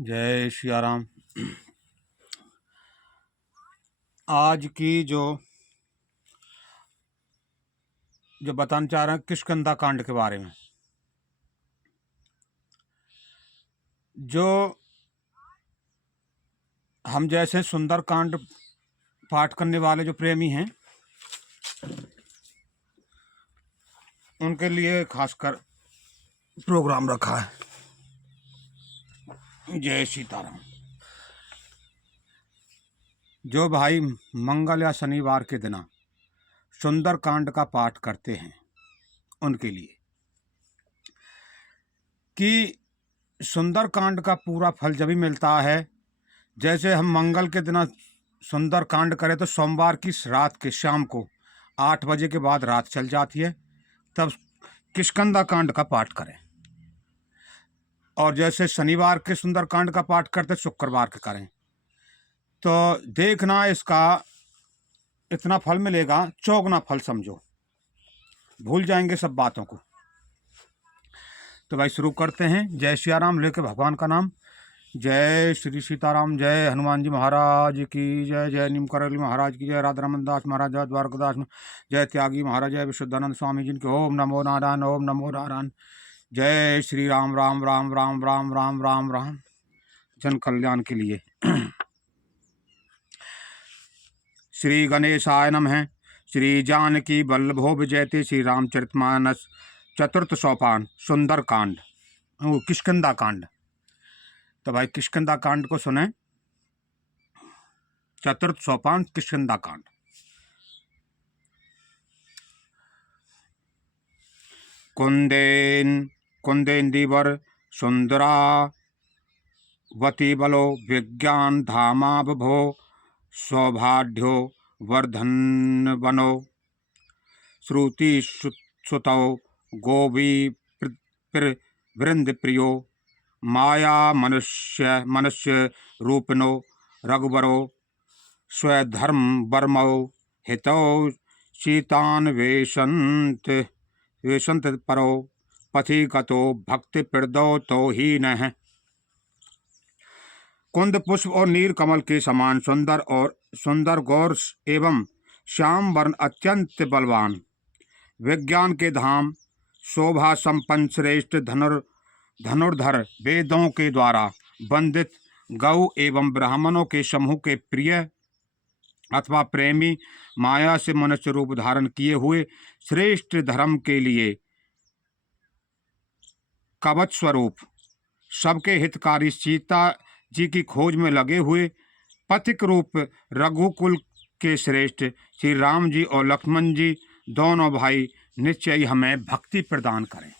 जय श्री राम। आज की जो बताना चाह रहे हैं किष्किंधा कांड के बारे में। जो हम जैसे सुंदर कांड पाठ करने वाले जो प्रेमी हैं उनके लिए खासकर प्रोग्राम रखा है। जय सीताराम। जो भाई मंगल या शनिवार के दिन सुंदर कांड का पाठ करते हैं उनके लिए कि सुंदर कांड का पूरा फल जब भी मिलता है। जैसे हम मंगल के दिन सुंदर कांड करें तो सोमवार की रात के शाम को 8 बजे के बाद रात चल जाती है, तब किष्किंधा कांड का पाठ करें। और जैसे शनिवार के सुंदर कांड का पाठ करते शुक्रवार के करें तो देखना इसका इतना फल मिलेगा, चौगुना फल समझो, भूल जाएंगे सब बातों को। तो भाई शुरू करते हैं। जय श्री राम लेके भगवान का नाम। जय श्री सीताराम। जय हनुमान जी महाराज की जय। जय नीम करौली महाराज की जय। राधा रमन दास महाराज, जय द्वारकादास, जय त्यागी महाराज, जय विशुद्धानंद स्वामी जी के। ओम नमो नारायण, ओम नमो नारायण। जय श्री राम राम राम राम राम राम राम राम। जन कल्याण के लिए। श्री गणेशाय नमः। श्री जानकी वल्लभो विजयते। श्री रामचरितमानस चतुर्थ सोपान सुंदर कांड, किष्किंधा कांड। तो भाई किष्किंधा कांड को सुने। चतुर्थ सोपान किष्किंधा कांड। कुंदेन्दीवर सुंदरा वती बलो विज्ञान धामा बभो सौभाढ्यो वर्धन बनो श्रुति सुतौ गोवी वृंद प्रियो माया मनुष्य रूपिनो रघुबरो स्वधर्म वर्मौ हितौ सीतान वेशंत परो पथि गतो भक्ति प्रदो तो ही न। कुंद पुष्प और नील कमल के समान सुंदर गौर एवं श्याम वर्ण अत्यंत बलवान, विज्ञान के धाम, शोभा संपन्न श्रेष्ठ धनुर्धर, वेदों के द्वारा वंदित, गौ एवं ब्राह्मणों के समूह के प्रिय अथवा प्रेमी, माया से मनुष्य रूप धारण किए हुए श्रेष्ठ धर्म के लिए कवच स्वरूप, सबके हितकारी सीता जी की खोज में लगे हुए पथिक रूप रघुकुल के श्रेष्ठ श्री राम जी और लक्ष्मण जी दोनों भाई निश्चय ही हमें भक्ति प्रदान करें।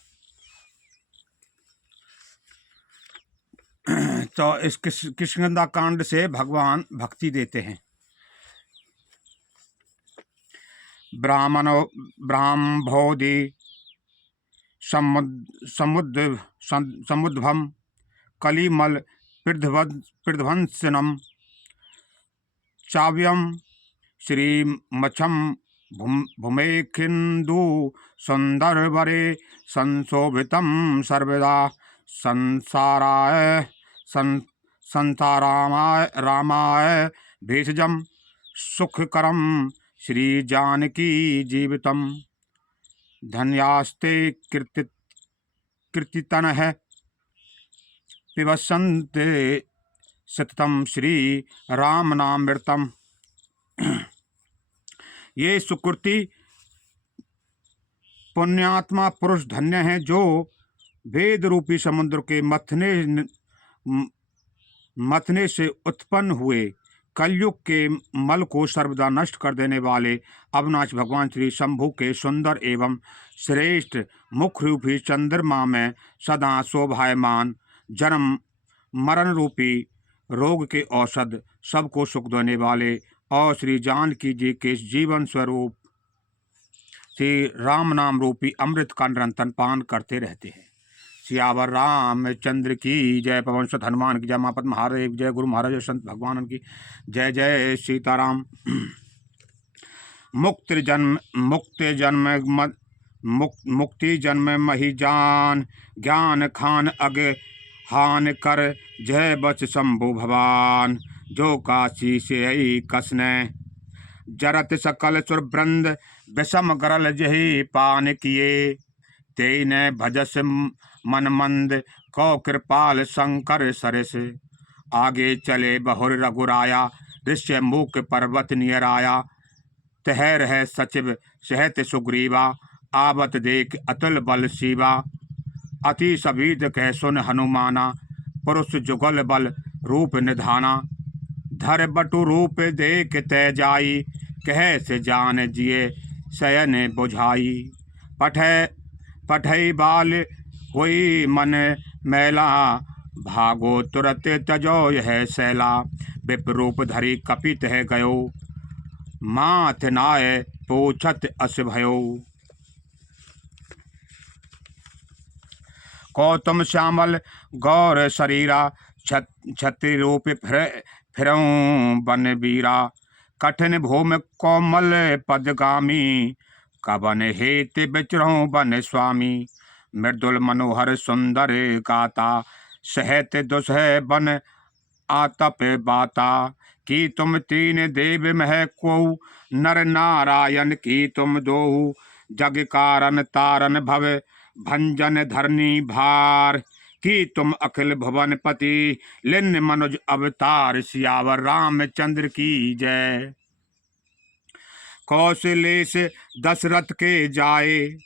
तो इस किष्किंधा कांड से भगवान भक्ति देते हैं। ब्राह्मणोधि समुद्भम कलिमल पृध्वंसनम चाव्यम श्रीमच्छम भूमेखिंदु सुंदरवरे संशोभितं सर्वदा रामाय भेषजम सुखकरम श्री जानकी जीवितम धन्यास्ते कीर्तितनः पिबसन्ते सततम श्री राम नामृतम। ये सुकृति पुण्यात्मा पुरुष धन्य हैं जो वेद रूपी समुद्र के मथने से उत्पन्न हुए कलयुग के मल को सर्वदा नष्ट कर देने वाले अविनाश भगवान श्री शंभु के सुंदर एवं श्रेष्ठ मुख रूपी चंद्रमा में सदा शोभायमान, जन्म मरण रूपी रोग के औषध, सबको सुख देने वाले और श्री जानकी जी के जीवन स्वरूप श्री राम नाम रूपी अमृत का निरंतर पान करते रहते हैं। सियावर रामचंद्र की जय। पवन सुत हनुमान की जय। मापत महादेव जय। गुरु महाराज संत भगवान की जय। जय सीताराम। मुक्ति जन्म मही जान ज्ञान खान अग हान कर जय बच शंभु भवान, जो काशी से आई कसने। जरत सकल सुर वृंद विषम गरल जही पान किए, तेन भजस मन मंद कौ कृपाल शंकर सरस। आगे चले बहुर रघुराया, ऋष्य मूक पर्वत नियर आया। तह रह सचिव सहत सुग्रीवा, आवत देख अतुल बल शिवा। अति सबीत कह सुन हनुमाना, पुरुष जुगल बल रूप निधाना। धर बटु रूप देख तै जाई, कह से जान जिए शयन बुझाई। पठै पठई बाल हुई मन मैला, भागो तुरत तजो यह सैला। विप्रूप धरी कपित है गयो, माथ नाय पूछत अस भयो। कौतुम श्यामल गौर शरीरा, छत्रि रूप फिरऊं बन बीरा। कठिन भूमि कोमल पदगामी, कवन हेत विचरऊं बन स्वामी। मृदुल मनोहर सुंदर गाता, सहत दुसह बन आतप बाता। की तुम तीन देव मह को, नर नारायण की तुम दो। जग कारण तारन भव भंजन धरनी भार, की तुम अखिल भुवन पति लिन्न मनुज अवतार। सियावर रामचंद्र की जय। कौशलेश दशरथ के जाए,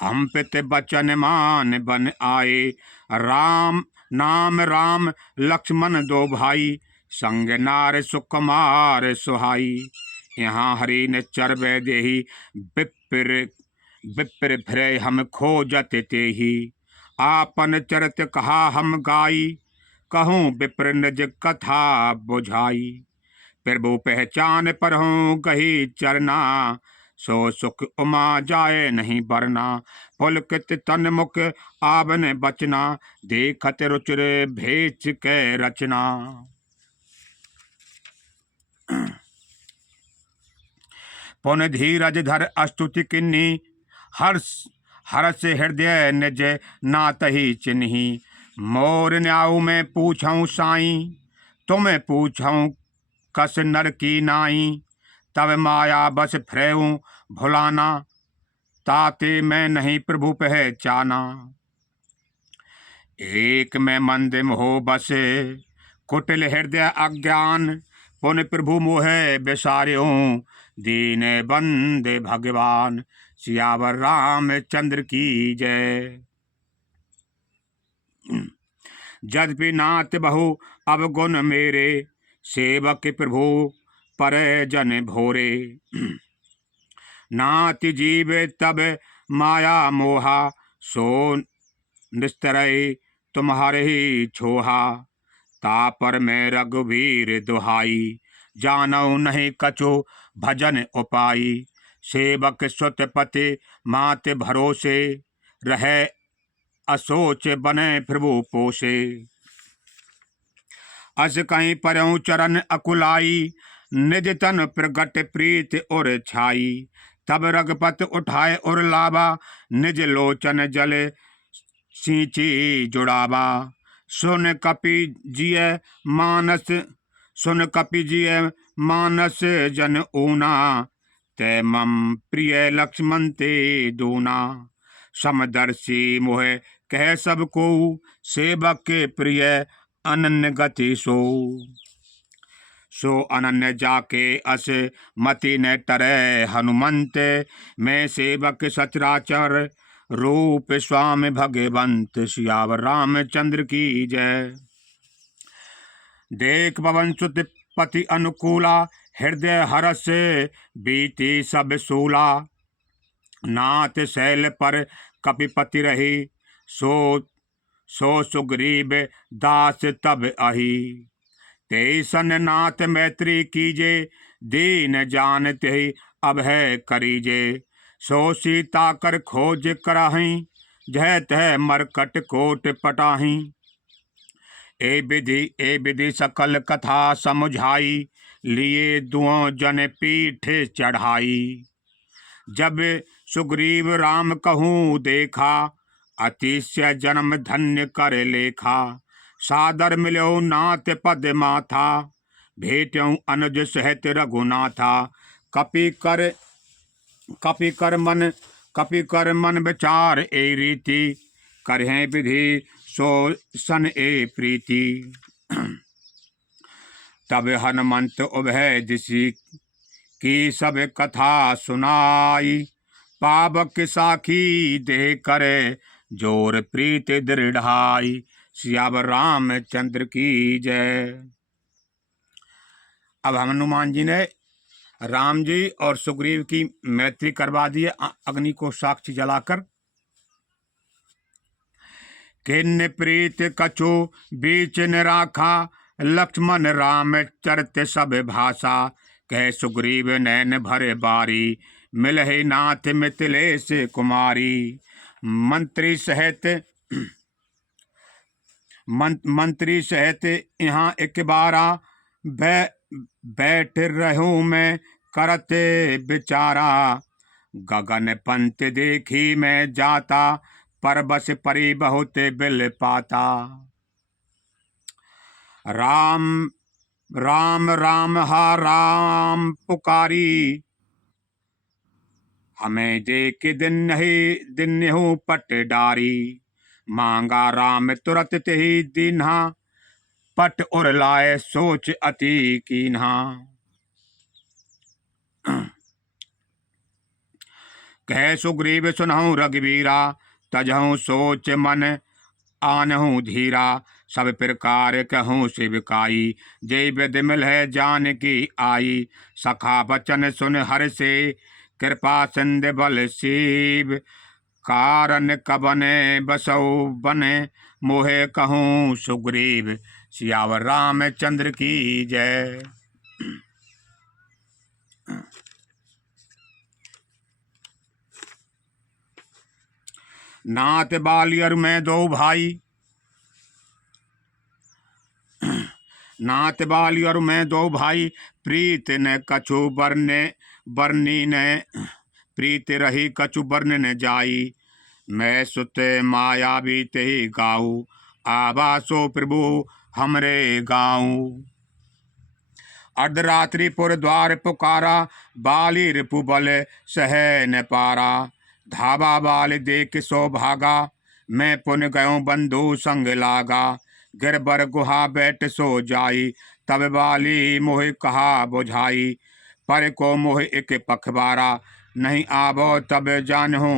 हम पित बचन मान बन आए। राम नाम राम लक्ष्मण दो भाई, संग नार सुकुमार सुहाई। यहाँ हरि ने चरबे देही, विप्र विप्र फिरे हम खोजत तेही। आपन चरित कहा हम गाई, कहूँ विप्र निज कथा बुझाई। प्रभु पहचान पर हूँ कही चरना, सो सुख उमा जाए नहीं बरना। पुलकित तन मुख आवन बचना, देखत रुचिर भेच के रचना। पुन धीरज धर अस्तुति किन्नी, हर्ष हृदय निज नातहि चिन्ही। मोर न्याऊ में पूछऊं साई, तुम्हें पूछऊं कस नर की नाई। तब माया बस फ्रेऊं भुलाना, ताते मैं नहीं प्रभु पहचाना। एक में मंद मोह बसे, कुटिल हृदय अज्ञान। पुन प्रभु मोहे बिसार्यों, दीन बंदे भगवान। सियावर रामचंद्र की जय। यद्यपि नाथ बहु अवगुण मेरे, सेवक प्रभु पर जन भोरे। नाथ जीव तब माया मोहा, सो निस्तरय तुम्हारे ही छोहा। तापर मैं रघुवीर दुहाई, जानऊ नहीं कछु भजन उपाई। सेवक सुत पति मात भरोसे, रहे असोच बने प्रभु पोसे। अस कहीं परऊं चरण अकुलाई, निज तन प्रगट प्रीत उर छाई। तब रघुपत उठाए उर लावा, निज लोचन जले सींची जुड़ावा। सुन कपि जिय मानस, सुन कपि जिय मानस जन ऊना। तै मम प्रिय लक्ष्मण ते दूना। समदर्शी मोह कह सब को, सेवक के प्रिय अनन्य गति सो अनन्य जाके अस मति न टरै हनुमंत। मैं सेवक सचराचर, रूप स्वामी भगवंत। सियावर रामचंद्र की जय। देख पवन सुत पति अनुकूला, हृदय हरस बीती सब सूला। नाथ शैल पर कपिपति रही, सो सुग्रीव दास तब अही। तेसन नाथ मैत्री कीजे, दीन जानते ही अब है करीजे। सो सीता कर खोज कराही, जह तह मरकट कोट पटाही। ए विधि सकल कथा समुझाई, लिए दुओं जन पीठ चढ़ाई। जब सुग्रीव राम कहूँ देखा, अतिशय जन्म धन्य कर लेखा, सादर मिलो नाथ पद माथा, भेट्यऊ अनुज सहित रघुनाथा, कपि कर मन विचार ए रीति, करें विधि सो सन ए प्रीति। तब हनुमंत उभय दिशि की सब कथा सुनाई, पावक साखी दे करे जोर प्रीत दृढ़ाई। सियावर रामचंद्र की जय। अब हनुमान जी ने राम जी और सुग्रीव की मैत्री करवा दी है अग्नि को साक्षी जलाकर। किन्न प्रीत कछु बीच न राखा, लक्ष्मण राम चरत सब भाषा, कह सुग्रीव नैन भरे बारी, मिलहि नाथ मिथिलेश कुमारी। मंत्री सहित यहाँ एक बारा, बैठ रहूं मैं करते बिचारा, गगन पंत देखी मैं जाता, पर बस परी बहुत बिल पाता। राम राम राम हा राम पुकारी, हमें देख दिन नहीं पट डारी, मांगा राम तुरत तेहि दीन्हा, पट उर लाए सोच अति कीन्हा। कह सुग्रीव सुनहु रघुवीरा, तजहु सोच मन आनहु धीरा, सब प्रकार कहूँ शिवकाई, जय विद मिल है जानकी आई। सखा बचन सुन हर से, कृपा सिंध बल शिव, कारण कबने बसौ बने, मोहे कहूँ सुग्रीव। सियावर रामचंद्र की जय। नाथ बालियर में दो भाई, नाथ बालियर में दो भाई, प्रीत न कछु बरनी ने, प्रीत रही कछु बरन न जाई। मैं सुत माया भी तेहि गाऊ, आवासो प्रभु हमरे गाऊं। अर्धरात्रि पुर द्वार पुकारा, बाली रिपु बल सह न पारा, धावा बाल देख सो भागा, मैं पुन गयो बंधु संग लागा। गिरबर गुहा बैठ सो जाई, तब बाली मोहि कहा बुझाई, पर को मोहि एक पखबारा, नहीं आबो तब जानहूँ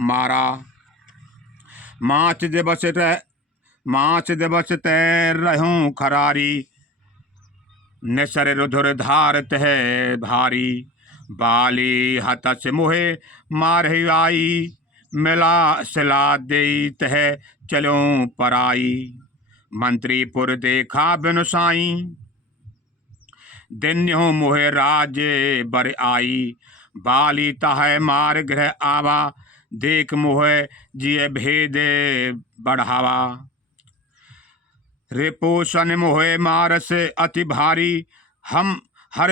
मारा। माच दिवस तैर रहूं खरारी, निसर रुधुर धार तह भारी। बाली हतस मोहे मार आई, मिला सिला दे तह चलों पराई। मंत्रीपुर देखा बिनु साई, दिन्यो मोहे राजे बर आई। बाली तह मार गृह आवा, देख मोहे जिये भेद बढ़ावा। रिपोषण मोहे मारस अति भारी, हम हर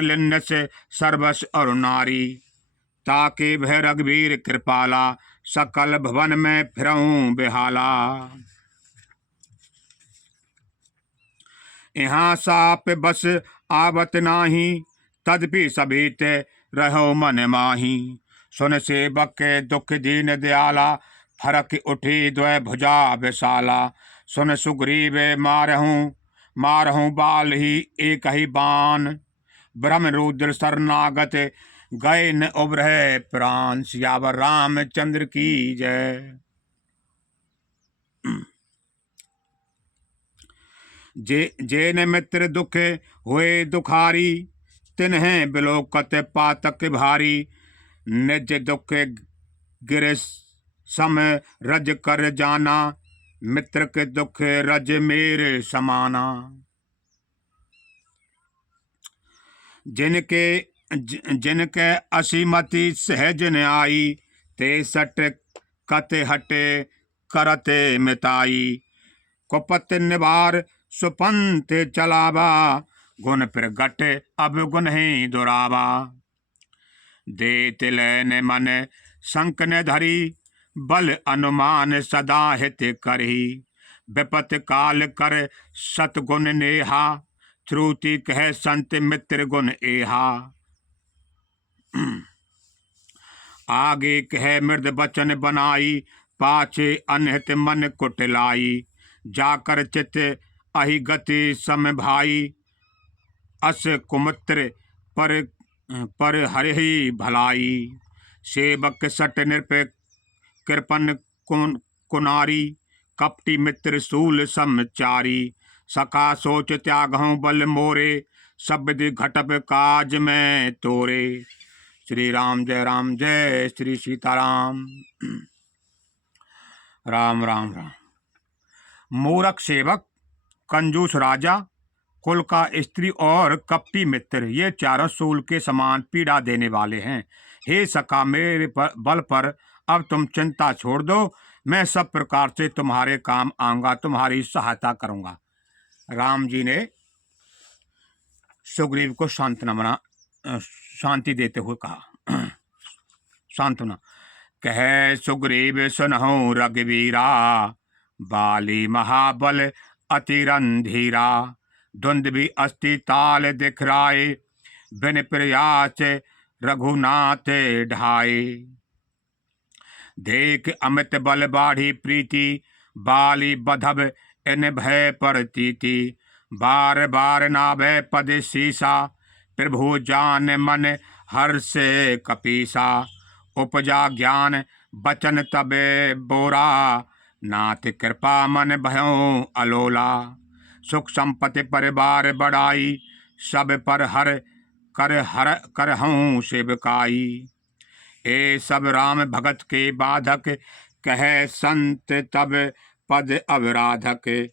लिन्न से सर्वस और नारी। ताके भय रघुवीर कृपाला, सकल भवन में फिरऊं बेहाला। यहाँ साप बस आवत नाही, तदपि सभी ते रहो मन माही। सुन सेवक के दुख दीन दयाला, फरक उठी द्वय भुजा विशाला। सुन सुग्रीव मारहूँ बाल ही एक ही बाण, ब्रह्म रुद्र शरणागत गए न उबरह प्राण। सियावर रामचंद्र की जय। जेन मित्र दुख हुए दुखारी, तिन्हें बिलोकत पातक भारी। निज दुख गिर सम रज कर जाना, मित्र के दुख रज मेरे समाना। जिनके असीमति सहज न आई, ते सट कते हटे करते मिताई। कुपत निवार सुपंथ चलावा, गुण प्रगट अब गुण ही दुरावा। दे तिलैन मन संक न धरी, बल अनुमान सदा हित करही, विपत काल कर सतगुण नेहा, श्रुति कह संत मित्र गुण एहा। आगे कह मृद बचन बनाई, पाछे अनहित मन कुटलाई, जाकर चित अहि गति सम भाई, अस कुमित्र पर हरि भलाई। सेवक सट नृप कृपन कुनारी, कपटी मित्र सूल समचारी, सखा सोच त्यागहूँ बल मोरे, शब्द घटप काज में तोरे। श्री राम जय श्री सीताराम। राम राम राम। मूरख सेवक, कंजूस राजा, कुल का स्त्री और कपटी मित्र, ये चारों सूल के समान पीड़ा देने वाले हैं। हे सखा, मेरे बल पर अब तुम चिंता छोड़ दो, मैं सब प्रकार से तुम्हारे काम आऊंगा, तुम्हारी सहायता करूंगा। राम जी ने सुग्रीव को शांति देते हुए कहा। सांत्वना। कह सुग्रीव सुनहु रघुवीरा, बाली महाबल अति रणधीरा, धुंध भी अस्ति ताल दिखराए, बिन प्रयास रघुनाथ ढाए। देख अमित बल बाढ़ी प्रीति, बाली बधब इन भय परतीति, बार बार नाभे पद सीसा, प्रभु जान मन हर्ष कपीसा। उपजा ज्ञान बचन तबे बोरा, नाथ कृपा मन भयों अलोला। सुख संपत्ति परिवार बढ़ाई, सब पर हर करहूँ सेवकाई। ए सब राम भगत के बाधक, कहे संत तब पद अवराधक।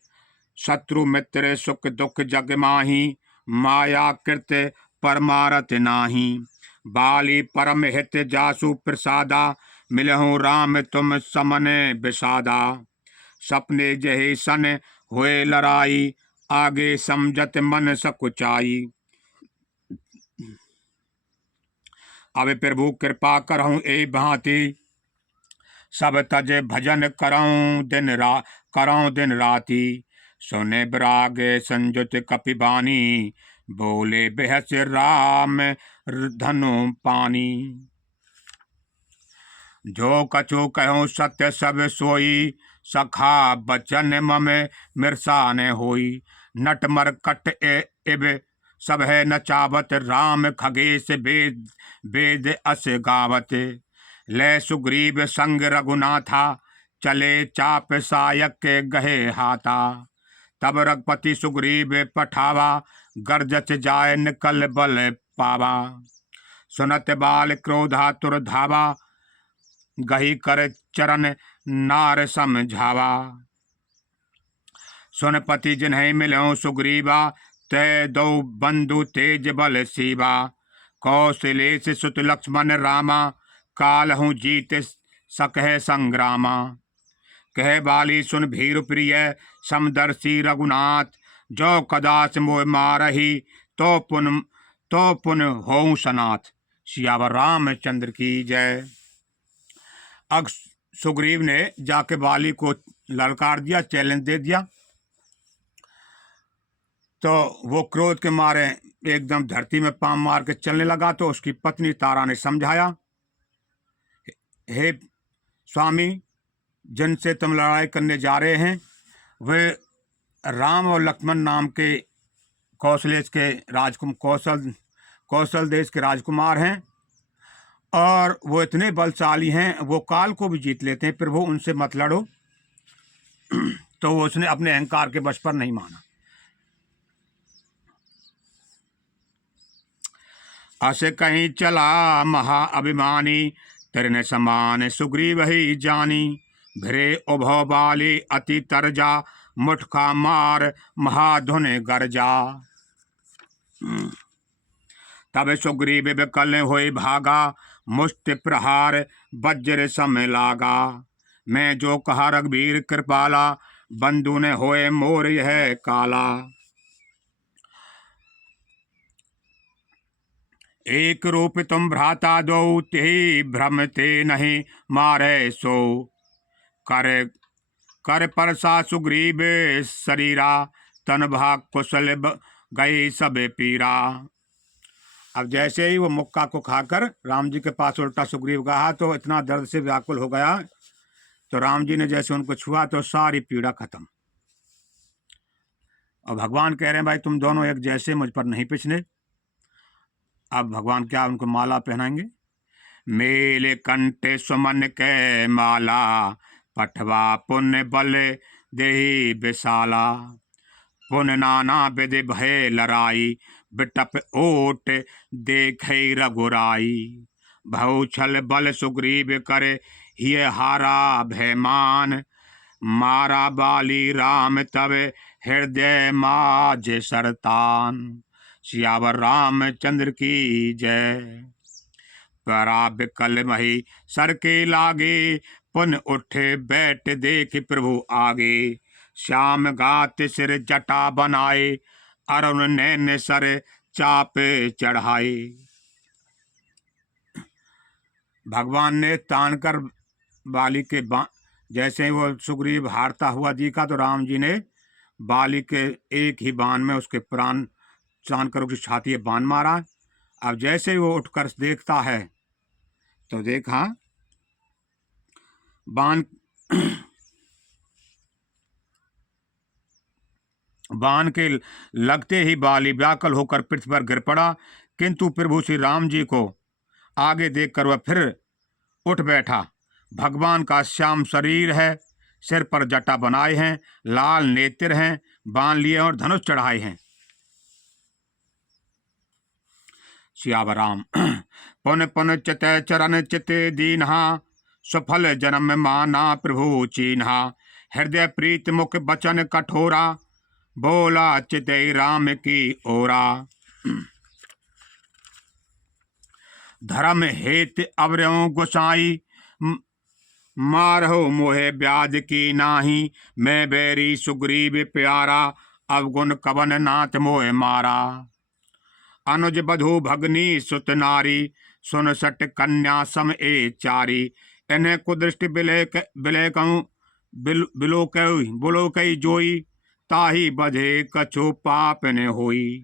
शत्रु मित्र सुख दुख जग माही, माया कृत परमारथ नाही। बाली परम हित जासु प्रसादा, मिलहु राम तुम समन विषादा। सपने जहे सन हुए लड़ाई, आगे समझत मन सकुचाई। अब प्रभु कृपा करहूँ ए भांति, सब तज भजन करऊँ दिन राति। सुने विराग संजुत कपिबानी, बोले बेहस राम धनु पानी। जो कछु कहूँ सत्य सब सोई, सखा बचन मम मिर्सा न होई। नट मरकट इब सब है नचावत, राम खगेश वेद अस गावत। ले सुग्रीव संग रघुनाथा, चले चाप सायक के गहे हाथा। तब रघुपति सुग्रीव पठावा, गर्जत जाय निकल बल पावा। सुनत बाल क्रोधातुर धावा, गही कर चरण नार समझावा। सुनपति जिन्हें मिलो सुग्रीवा, तय दो बंधु तेज बल सीवा। कौशलेश सुत लक्ष्मण रामा, काल हूँ जीत सकह संग्रामा। कह बाली सुन भीरु प्रिय, समदर्शी रघुनाथ। जो कदाच मोह मारही, तो पुन होऊं सनाथ। सियावर रामचंद्र की जय। अब सुग्रीव ने जाके बाली को ललकार दिया, चैलेंज दे दिया। तो वो क्रोध के मारे एकदम धरती में पांव मार के चलने लगा। तो उसकी पत्नी तारा ने समझाया, हे स्वामी, जिनसे तुम लड़ाई करने जा रहे हैं वे राम और लक्ष्मण नाम के कौशल देश के राजकुमार हैं, और वो इतने बलशाली हैं, वो काल को भी जीत लेते हैं। प्रभु, उनसे मत लड़ो। तो वो उसने अपने अहंकार के वश पर नहीं माना। अस कहीं चला महा अभिमानी, तेरे समान सुग्रीव ही जानी। भिरे उभौ बाली अति तरजा, मुठका मार महाधुन गरजा। तब सुग्रीव विकल होए भागा, मुष्टि प्रहार वज्र सम लागा। मैं जो कहा रघुवीर कृपाला, बंधु ने होए मोर यह काला। एक रूप तुम भ्राता दो, ते भ्रम ते नहीं मारे सो। कर कर परसा सुग्रीव शरीरा, तन भाग कुशल गई सब पीरा। अब जैसे ही वो मुक्का को खाकर राम जी के पास उल्टा सुग्रीव गया तो इतना दर्द से व्याकुल हो गया, तो राम जी ने जैसे उनको छुआ तो सारी पीड़ा खत्म। और भगवान कह रहे हैं भाई तुम दोनों एक जैसे, मुझ पर नहीं पिछले। अब भगवान क्या उनको माला पहनाएंगे। मेले कंटे सुमन के माला, पठवा पुण्य बल देही विशाला। पुन नाना विधि भय लड़ाई, बिटप ओट देखे रघुराई। भौ छल बल सुग्रीव करे, हिय हारा भयमान। मारा बाली राम तब हृदय माज सरतान। सियावर रामचंद्र की जय। परा बिकल मही सर के लागे, पुन उठे बैठ देख प्रभु आगे। श्याम गात सिर जटा बनाए, अरुण नैन सर चाप चढ़ाए। भगवान ने तान कर बाली के जैसे ही वो सुग्रीव हारता हुआ दिखा तो राम जी ने बाली के एक ही बाण में उसके प्राण चान कर उसकी छाती में बाण मारा। अब जैसे ही वो उठकर देखता है तो देखा बाण बाण के लगते ही बाली व्याकुल होकर पृथ्वी पर गिर पड़ा, किंतु प्रभु श्री राम जी को आगे देखकर वह फिर उठ बैठा। भगवान का श्याम शरीर है, सिर पर जटा बनाए हैं, लाल नेत्र हैं, बाण लिए और धनुष चढ़ाए हैं। सियावर राम। पुन पुन चित चरण चित दीन्हा, सफल जन्म माना प्रभु चीन्हा। हृदय प्रीत मुख बचन कठोरा, बोला चित राम की ओरा। धर्म हेत अवरयों गोसाई, मारहो मोहे ब्याज की नाही। मैं बैरी सुग्रीव प्यारा, अवगुण कवन नाथ मोह मारा। अनुज बधु भगनी सुत नारी, सुन सट कन्या सम ए चारी। इन्हें कुदृष्टि बिलेकऊं बिलोकई जोई, ताही बधे कछु पाप ने होई।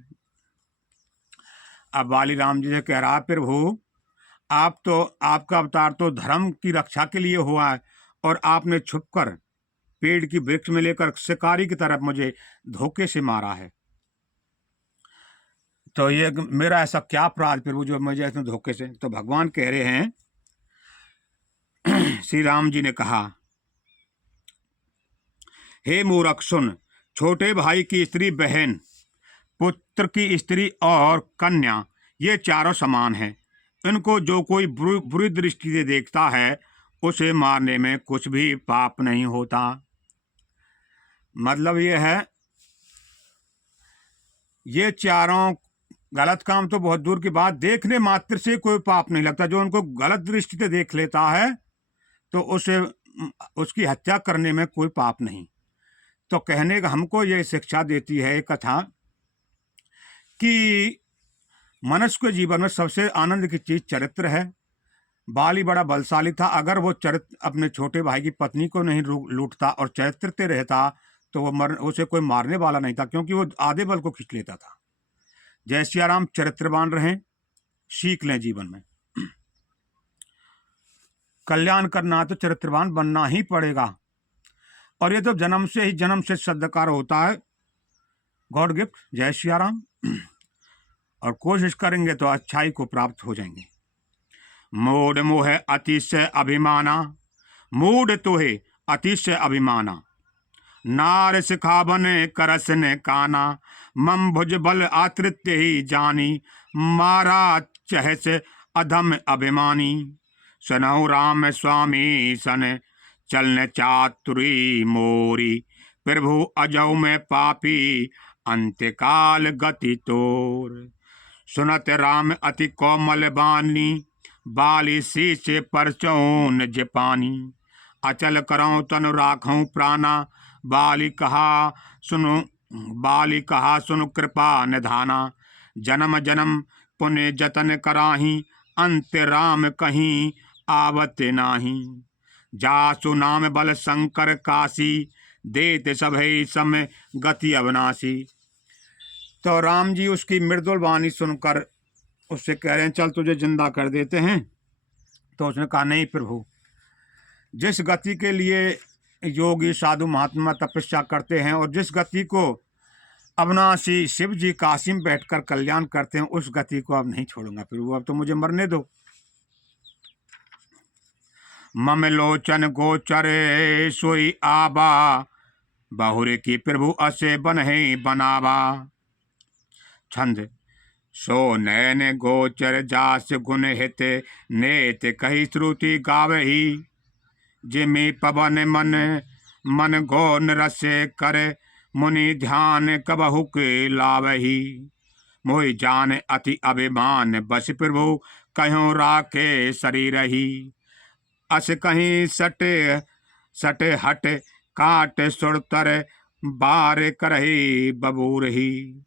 अब बाली राम जी से कह रहा प्रभु आपका अवतार तो धर्म की रक्षा के लिए हुआ है, और आपने छुपकर पेड़ की वृक्ष में लेकर शिकारी की तरफ मुझे धोखे से मारा है। तो ये मेरा ऐसा क्या अपराध प्रभु जो मुझे ऐसे धोखे से। तो भगवान कह रहे हैं, श्री राम जी ने कहा, हे मूर्ख सुन, छोटे भाई की स्त्री बहन, पुत्र की स्त्री और कन्या, ये चारों समान हैं। इनको जो कोई बुरी दृष्टि से देखता है उसे मारने में कुछ भी पाप नहीं होता। मतलब ये है, ये चारों गलत काम तो बहुत दूर की बात, देखने मात्र से कोई पाप नहीं लगता। जो उनको गलत दृष्टि से देख लेता है तो उसे उसकी हत्या करने में कोई पाप नहीं। तो कहने का हमको ये शिक्षा देती है कथा कि मनुष्य के जीवन में सबसे आनंद की चीज चरित्र है। बाली बड़ा बलशाली था, अगर वो चरित्र अपने छोटे भाई की पत्नी को नहीं लूटता और चरित्र से रहता तो वो उसे कोई मारने वाला नहीं था, क्योंकि वो आधे बल को खींच लेता था। जय सिया राम, चरित्रवान रहें, सीख लें जीवन में। कल्याण करना तो चरित्रवान बनना ही पड़ेगा, और ये तो जन्म से सद्कार होता है, गॉड गिफ्ट। जय सिया राम। और कोशिश करेंगे तो अच्छाई को प्राप्त हो जाएंगे। मूढ़ मोह अतिशय अभिमाना, मूढ़ तोहे अतिशय अभिमाना। नार सिखावन करस ने काना, मम भुज बल आतृत्य ही जानी। मारा चहस अधम अभिमानी, सनहु राम स्वामी सन चलन चातुरी मोरी। प्रभु अजौ में पापी अंत्यकाल गति तोर। सुनत राम अति कोमल बानी, बाली शीश परचौन जपानी। अचल करऊं तनु राखऊं प्राणा, बाली कहा सुनु कृपा निधाना। जन्म जन्म पुण्य जतन कराही, अंत राम कहीं आवत नाही। जासु नाम बल शंकर काशी, देत सभई समय गति अविनाशी। तो राम जी उसकी मृदुल वाणी सुनकर उससे कह रहे हैं चल तुझे जिंदा कर देते हैं। तो उसने कहा नहीं प्रभु, जिस गति के लिए योगी साधु महात्मा तपस्या करते हैं और जिस गति को अविनाशी शिव जी काशी में बैठकर कल्याण करते हैं, उस गति को अब नहीं छोड़ूंगा प्रभु, अब तो मुझे मरने दो। मम लोचन गोचरे सोई आबा, बहुरे की प्रभु असे बनहि बनावा। छंद सो नैन गोचर जास गुण हित, नेत कही श्रुति गावही। जिमि पवन मन मन गौन रसे करे, मुनि ध्यान कबहु के लावही। मोहि जान अति अभिमान, बस प्रभु कहो राखे शरीर ही। अस कहीं सटे सटे हट, काट सुरतर बार करही बबूर ही।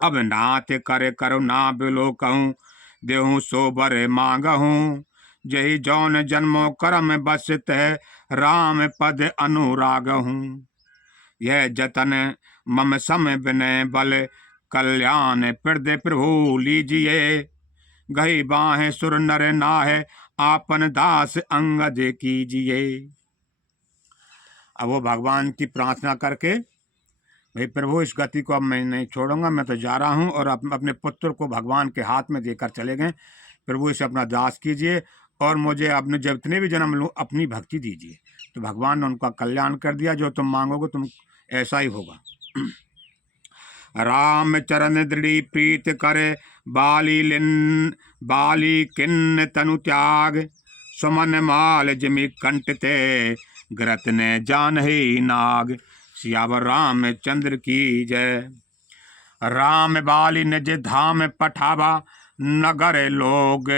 अब नाथ कर करुणा बिलो कहूँ, देहूँ सो बर मांगहूँ। जही जौन जन्मो करम बसत है, राम पद अनुराग हूँ। यह जतन मम सम विनय बल, कल्याण हृदय प्रभु लीजिए। गही बाहें सुर नर नाहे, आपन दास अंगद कीजिए। अब वो भगवान की प्रार्थना करके भाई प्रभु इस गति को अब मैं नहीं छोड़ूंगा, मैं तो जा रहा हूँ, और अपने पुत्र को भगवान के हाथ में देकर चले गए। प्रभु इसे अपना दास कीजिए और मुझे अपने जितने भी जन्म लूँ अपनी भक्ति दीजिए। तो भगवान ने उनका कल्याण कर दिया, जो तुम मांगोगे तुम ऐसा ही होगा। राम चरण दृढ़ी प्रीत करे, बाली किन्न तनु त्याग। सुमन माल जिमि कंठ ते, ग्रत ने जान ही नाग। सियावर रामचंद्र की जय। राम बाली निज धाम पठावा, नगर लोग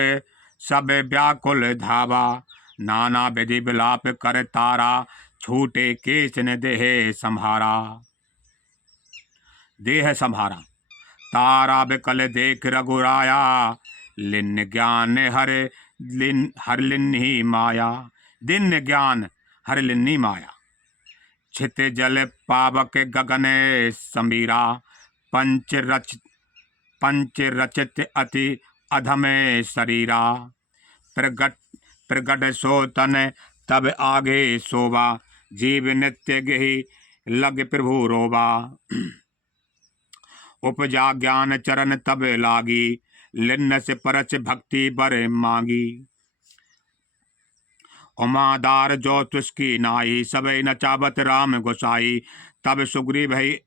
सब व्याकुल धावा। नाना विधि विलाप कर तारा, छूटे केश ने देह संभारा। देह संभारा तारा बिकल देख रघुराया, लिन्न ज्ञान हर लिन्ही माया। दिन ज्ञान हर लिन्नी माया। छित जल पावक गगन समीरा, पंच रचित अति अधम शरीरा। प्रगट सो तन तब आगे शोभा, जीव नित्य गही लग प्रभु रोबा। उपजा ज्ञान चरण तब लागी, लिन्न से परच भक्ति बर मांगी। उमादार जो तुस्की नाई, सबे नचावत राम गोसाई। तब सुग्रीव भई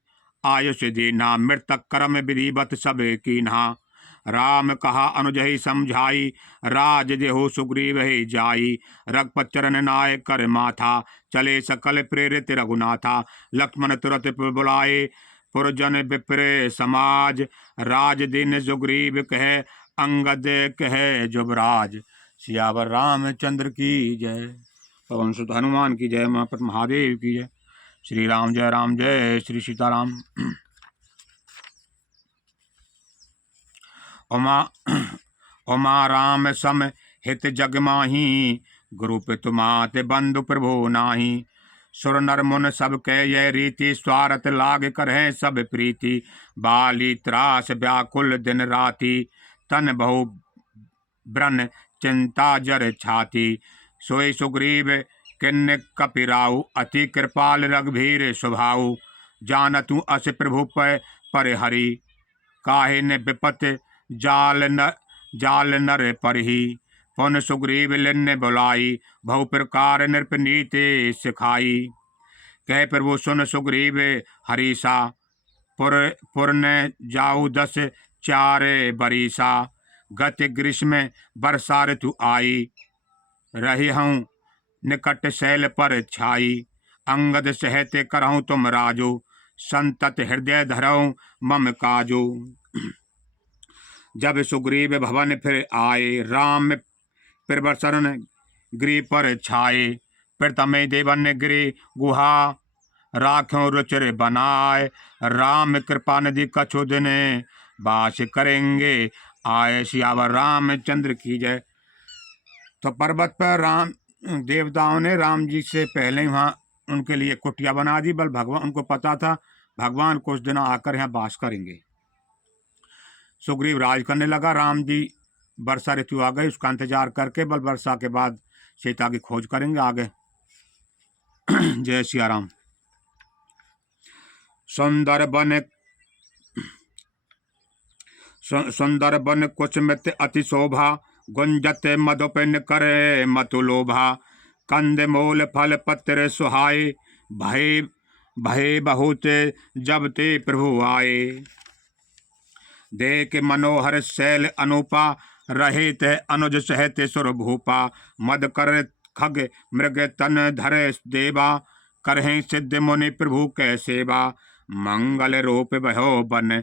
आयुष दीना, मृतक कर्म विधिवत सब कीन्हा। राम कहा अनुजहि समझाई, राज देहु सुग्रीव ही जाई। रघुपत चरण नाय कर माथा, चले सकल प्रेरित रघुनाथा। लक्ष्मण तुरत बुलाए, पुरजन विप्र समाज। राज दिन सुग्रीव कहे, अंगद कहे जुबराज। सियावर रामचंद्र की जय। पवन सुत हनुमान की जय। महापत महादेव की जय। श्री राम जय श्री सीताराम। उमा राम सम हित जग माही, गुरु तुमात बंधु प्रभु नाही। सुर नर मुन सब कह यह रीति, स्वार्थ लाग करहे सब प्रीति। बाली त्रास व्याकुल दिन राति, तन बहु ब्रन चिंता जर छाती। सोई सुग्रीव किन्न कपिराऊ, अति कृपाल रघुवीर स्वभाऊ। जानतु अस प्रभु पर हरि, काहे न विपत जाल नर परही। पुन सुग्रीव लिन्न बुलाई, बहु प्रकार नृपनीति सिखाई। कह प्रभु सुन सुग्रीव हरीसा, पुर न जाऊ 10 4 बरीसा। गत ग्रीष्म बरसा ऋतु आई, रही हूँ निकट शैल पर छाई। अंगद सहते करहूँ तुम राजो, संतत हृदय धरऊँ मम काजो। जब सुग्रीव भवन फिर आए, राम प्रवसन गिरि पर छाए। प्रथम देवन गिरि गुहा, राख्यों रुचिर बनाए। राम कृपा निधि कछु दिन, वास करेंगे आए सियावर रामचंद्र की जय। तो पर्वत पर राम देवताओं ने राम जी से पहले ही वहाँ उनके लिए कुटिया बना दी। बल भगवान, उनको पता था भगवान कुछ दिन आकर यहाँ वास करेंगे। सुग्रीव राज करने लगा। राम जी वर्षा ऋतु आ गई, उसका इंतजार करके बल वर्षा के बाद सीता की खोज करेंगे आगे। जय सिया राम। सुंदर बन कुछ मित अति शोभा, गुंजत मधुपिन करे मतु लोभा। कंद मूल फल पत्र सुहाए, भय भय बहुत जब ते प्रभु आए। देख मनोहर शैल अनुपा, रहे ते अनुज सहते सुर भूपा। मद कर खग मृग तन धरे देवा, करहे सिद्ध मुनि प्रभु कै सेवा। मंगल रूप भयो बन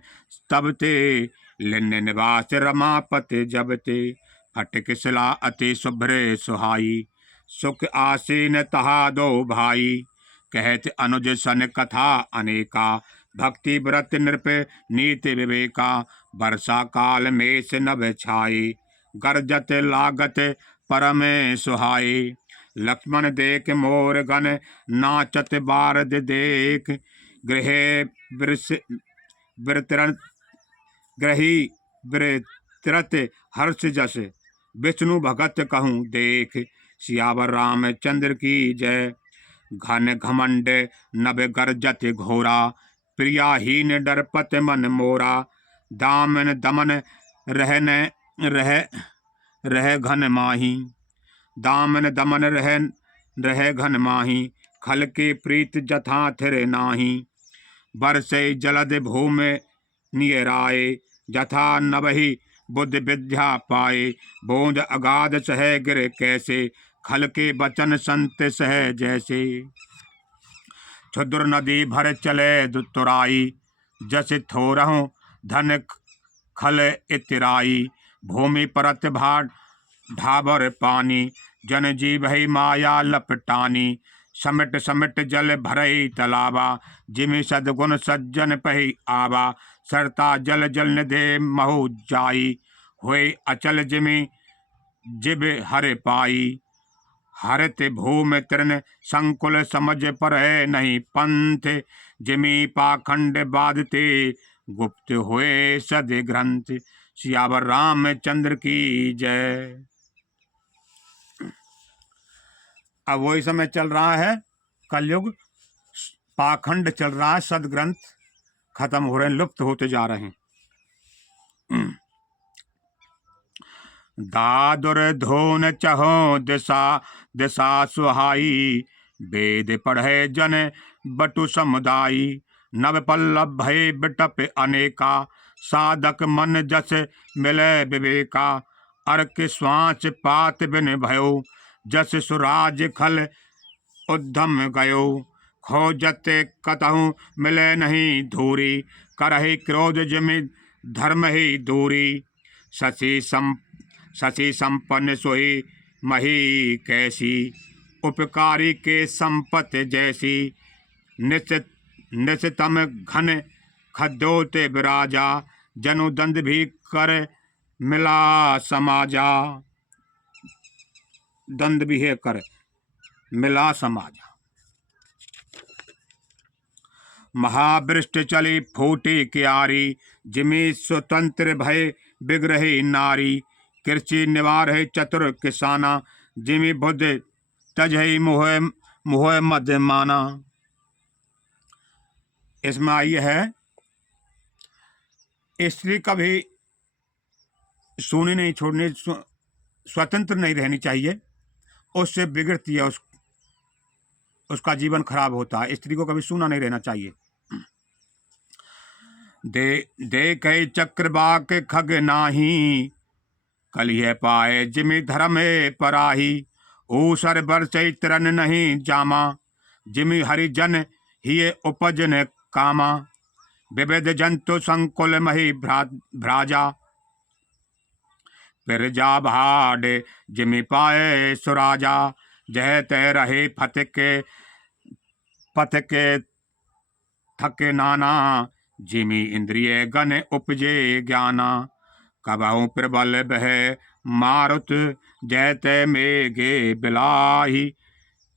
तब ते, लिन्न निवास रमापति जब ते। फटक शिला अति शुभ्र सुहाई, सुख आसीन तहा दो भाई। कहत अनुज सन कथा अनेका, भक्ति व्रत नृप नीति विवेका। वर्षा काल में से नभ छाई, गरजत लागत परम सुहाई। लक्ष्मण देख मोर गण नाचत बारद देख, गृह ग्रही वृत्रत हर्ष जस। विष्णु भगत कहूँ देख, सियावर रामचंद्र की जय। घन घमंड नभ गरजत घोरा, प्रियाहीन डरपत मन मोरा। दामन दमन रह घन माही, दामन दमन रह घन माही। खल के प्रीत जथा थिर नाही, बरसे जलद भूमि नियराए। जथा नभहि बुद्धि विद्या पाए, बोझ अगाध सह गिर कैसे। खल के बचन संत सह जैसे, क्षुद्र नदी भर चले तुराई। जस थोरहु धन खल इतराई, भूमि परत भाट ढाबर पानी। जन जीव ही माया लपटानी, समिट समिट जल भरई तलावा। जिमि सदगुण सज्जन पही आवा, सरता जल जल निधे महु जाई। हुए अचल जिमि जिब हर पाई, हरत भूमि तृण संकुल समझ पर है नहीं पंथ। जिमि पाखंड बाधते गुप्त हुए सद ग्रंथ। सियावर रामचंद्र की जय। अब वही समय चल रहा है, कलयुग, पाखंड चल रहा है, सदग्रंथ खत्म हो रहे हैं, लुप्त होते जा रहे हैं। दादुर धोन चहो दिशा दिशा सुहाई, वेद पढ़े जन बटु समुदायी। नव पल्लव भय बिटप अनेका, साधक मन जस मिले विवेका। अर्क श्वास पात बिन भयो, जस सुराज खल उद्धम गयो। खोजत कतहु मिले नहीं धूरी, करहि क्रोध जिमि धर्म ही दूरी। शशि संपन्न सोई मही कैसी, उपकारी के संपत जैसी। निश्चितम घन खद्योते विराजा, जनु दंड भी कर मिला समाजा। दंड भी है कर मिला समाजा। महावृष्टि चली फूटी क्यारी, जिमि स्वतंत्र भय बिगरही नारी। कृषि निवार है चतुर किसाना, जिमि बुद्ध तजहि मोह मोह मध्य माना। इसमें आई है, स्त्री कभी सोने नहीं छोड़ने, स्वतंत्र नहीं रहनी चाहिए, उससे बिगड़ती है, उसका जीवन खराब होता है। स्त्री को कभी सूना नहीं रहना चाहिए। देख चक्रवाक खग नाही, कलिह पाए जिमि धर्म पराही। ऊसर बरसई तरन नहीं जामा, जिमि हरिजन हिय उपजन कामा। विविध जंतु संकुल मही भ्राजा, फिर जा भाड जिमि पाए सुराजा। जह तह रहे फतके थके नाना, जिमि इंद्रिय गण उपजे ज्ञाना। कबहु प्रबल बह मारुत, जैते मेघे बिलाही।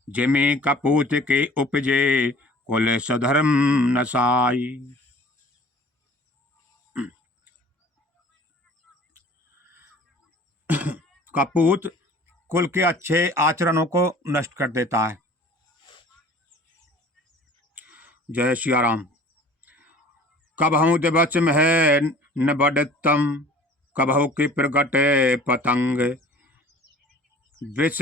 जिमि कपूत के उपजे, कुल सधर्म नसाई। कपूत कुल के अच्छे आचरणों को नष्ट कर देता है। जय सिया राम। कबहु दिवस में है न बड़तम, कबहु की प्रगट पतंग। विष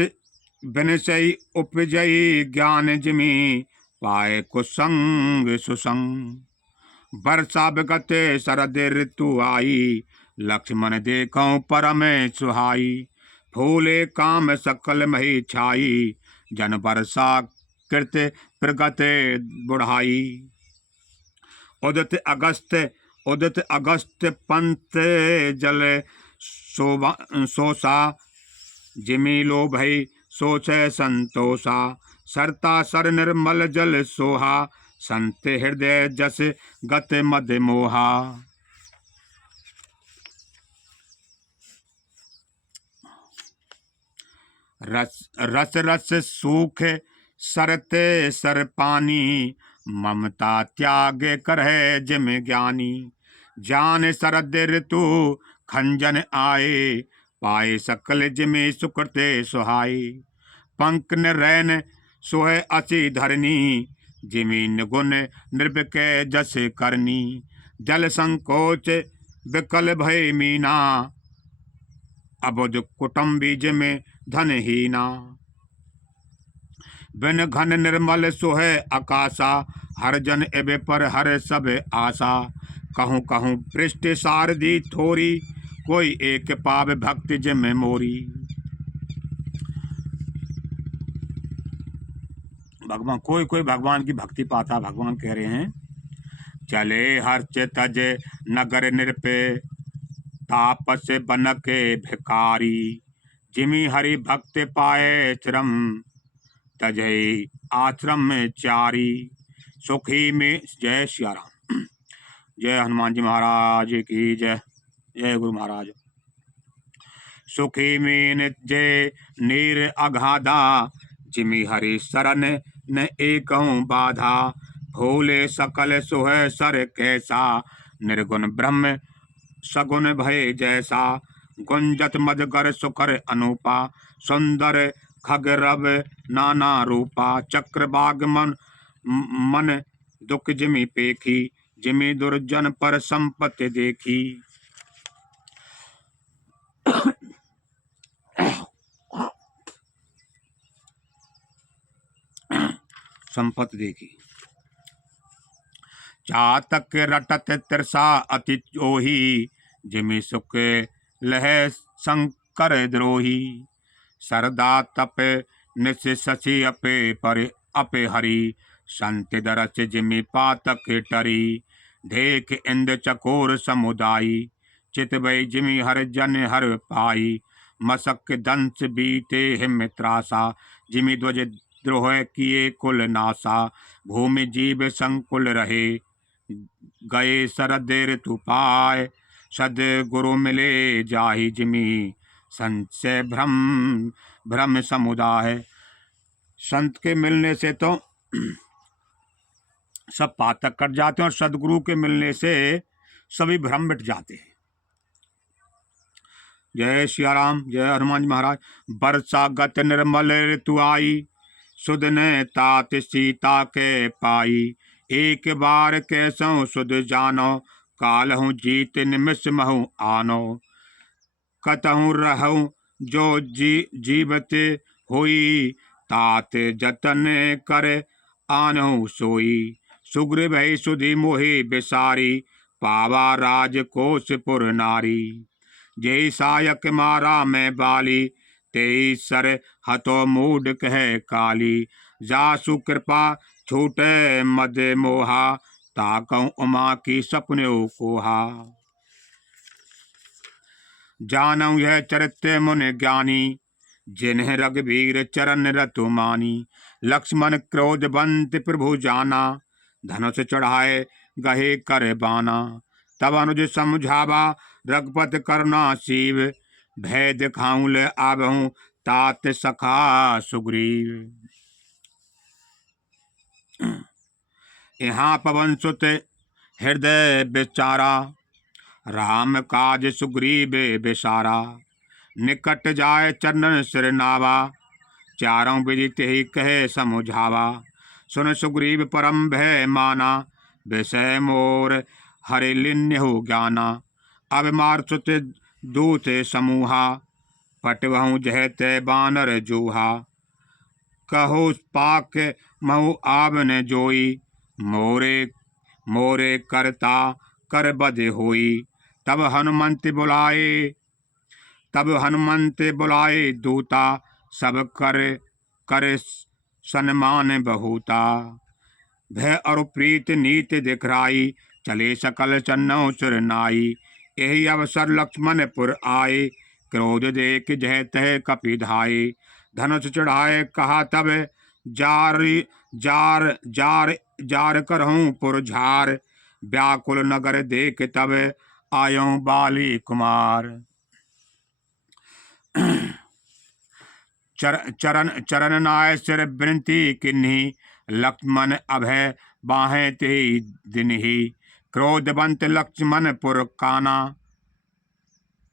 विनशई उपजई ज्ञान, जिमि पाए कुसंग सुसंग। वर्षा विगत शरद ऋतु आई, लक्ष्मण देखौ परम सुहाई। फूले काम सकल मही छाई, जन वर्षा कृत प्रगत बुढ़ाई। उदित अगस्त पंत जल सोसा, जिमि लो भई सोच संतोषा। सरता सर निर्मल जल सोहा, संत हृदय जस गत मद मोहा। रस रस सूख सरते सर पानी, ममता त्याग करहे जिम ज्ञानी। जान शरद ऋतु खंजन आए, पाए सकल जिमि सुकृते सुहाई। पंक नरैन सोहे असी धरनी, जिमि निगुण निर्भके जस करनी। जल संकोच विकल भय मीना, अबुध कुटुम्बी जिमि धनहीना। बिन घन निर्मल सोहे आकाशा, हर जन एबे पर हर सब आशा। कहूँ कहूँ पृष्ठ सारदी थोरी, कोई एक पाव भक्ति जिम मोरी। भगवान कोई कोई भगवान की भक्ति पाता। भगवान कह रहे हैं, चले हर्ष तज नगर निरपे, तापस बनके भिकारी। जिमि हरि भक्त पाए श्रम, तजहि आश्रम में चारी। सुखी में जय सिया राम। जय हनुमान जी महाराज की जय। जय गुरु महाराज। सुखी में जय नीर अगाधा, जिमि हरि शरण न एकहु बाधा। भोले सकल सुह सर कैसा, निर्गुण ब्रह्म सगुण भय जैसा। गुंजत मदगर सुकर अनूपा, सुंदर खगरव नाना रूपा। चक्र बाग मन दुख जिमि पेखी, जिमि दुर्जन पर संपत्ति देखी। संपत्ति देखी। चातक रटत तिरसा अति ओही, जिमि सुख लह शंकर द्रोही। सरदा तप निस शशि अपे पर अपे हरि, संत दरस जिमि पातक टरी। देख इंद चकोर समुदायी, चित भई जिमि हर जन हर पाई। मसक दंश बीते हिम त्रासा, जिमि ध्वज द्रोह किए कुल नासा। भूमि जीव संकुल रहे, गए शरद ऋतु पाए। सद्गुरु मिले जाहि, जिमि संशय भ्रम समुदाय। संत के मिलने से तो सब पातक कट जाते हैं, और सदगुरु के मिलने से सभी भ्रम मिट जाते हैं। जय सिया राम। जय हनुमान जी महाराज। वर्षा गत निर्मल ऋतु आई, सुध ने तात सीता के पाई। एक बार कैसो सुध जानो, कालहु जीत निमिष महु आनो। कतहु रहु जो जीवत होई, तात जतन कर आनहु सोई। सुग्रीव भई सुधि मोहि बिसारी, पावा राजकोषपुर नारी। जय सायक मारा मैं बाली, तेई सर हतो मूड कह काली। जासु कृपा छूटे मद मोहा, ताकहु उमा की सपने कोहा। जानऊ यह चरित्र मुनि ज्ञानी, जिन्हें रघुवीर चरण रतु मानी। लक्ष्मण क्रोधवंत प्रभु जाना, धनुष चढ़ाए गहे कर बाना। तब अनुज समझावा रघुपति करुणा सीव, भय दिखाऊं ले आबहूं तात सखा सुग्रीव। यहाँ पवन सुत हृदय विचारा, राम काज सुग्रीव विसारा। निकट जाय चरणन सिर नावा, चारों विदित ही कहे समुझावा। सुन सुग्रीव परम भय माना, विषय मोर हरि लिन्यहु ज्ञाना। अब मारसुत दूत समूहा, पटवहु जह ते बानर जूहा। कहो पाक महु आवन जोई, मोरे मोरे करता कर बध होई। तब हनुमंत बुलाए दूता, सब कर सन्मान बहुता। भय और प्रीत नीत दिखराई, चले सकल चन्नौ सिर नाई। यही अवसर लक्ष्मणपुर आए, क्रोध देख जह तह कपि धाये। धनुष चढ़ाए कहा तब जार करहूं पुरझार। व्याकुल नगर देख तब आयों बाली कुमार। चरण नाय सिर विनती किन्ही, लक्ष्मण अभय बाहें ते दिनहि। क्रोधवंत लक्ष्मणपुर काना,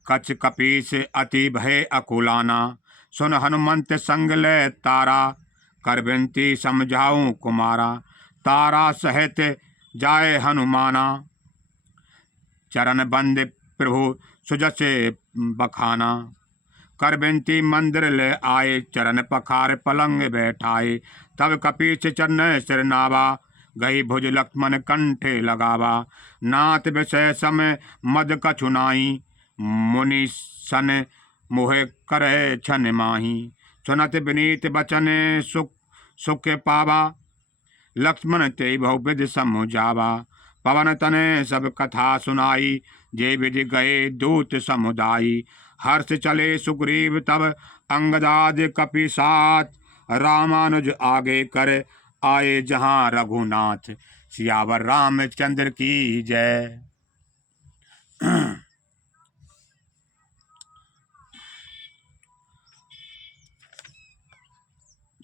कछ कपीस अति भय अकुलाना। सुन हनुमंत संग ले तारा, कर विनती समझाऊं कुमारा। तारा सहित जाय हनुमाना, चरण बंद प्रभु सुजस बखाना। कर विनती मंदिर ले आए, चरण पखार पलंग बैठाए। तब कपीस चरण सिर नावा, गई भुज लक्ष्मण कंठे लगावा। नाथ विषय समय मद कछु नाई, मुनि सन मोह करे छन माही। सुनत विनीत बचन सुख पावा, लक्ष्मण ते बहुविध समुझावा। पवन तने सब कथा सुनाई, जे विधि गए दूत समुदायी। हर्ष चले सुग्रीव तब अंगदाद कपि साथ, रामानुज आगे कर आए जहाँ रघुनाथ। सियावर रामचंद्र की जय।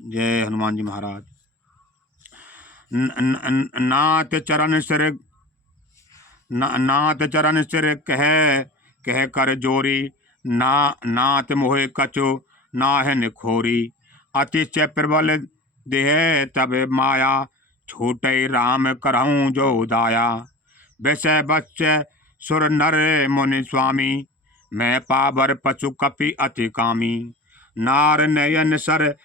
जय हनुमान जी महाराज। नाथ चरण सिर कह कर जोरी। नाथ मोहे कछु नाहन खोरी। अतिशय प्रबल देह तब माया, छूटे राम करहूं जो दाया। विषय बच्च सुर नर मुनि स्वामी, मैं पावर पशु कपि अति कामी। नार नयन सर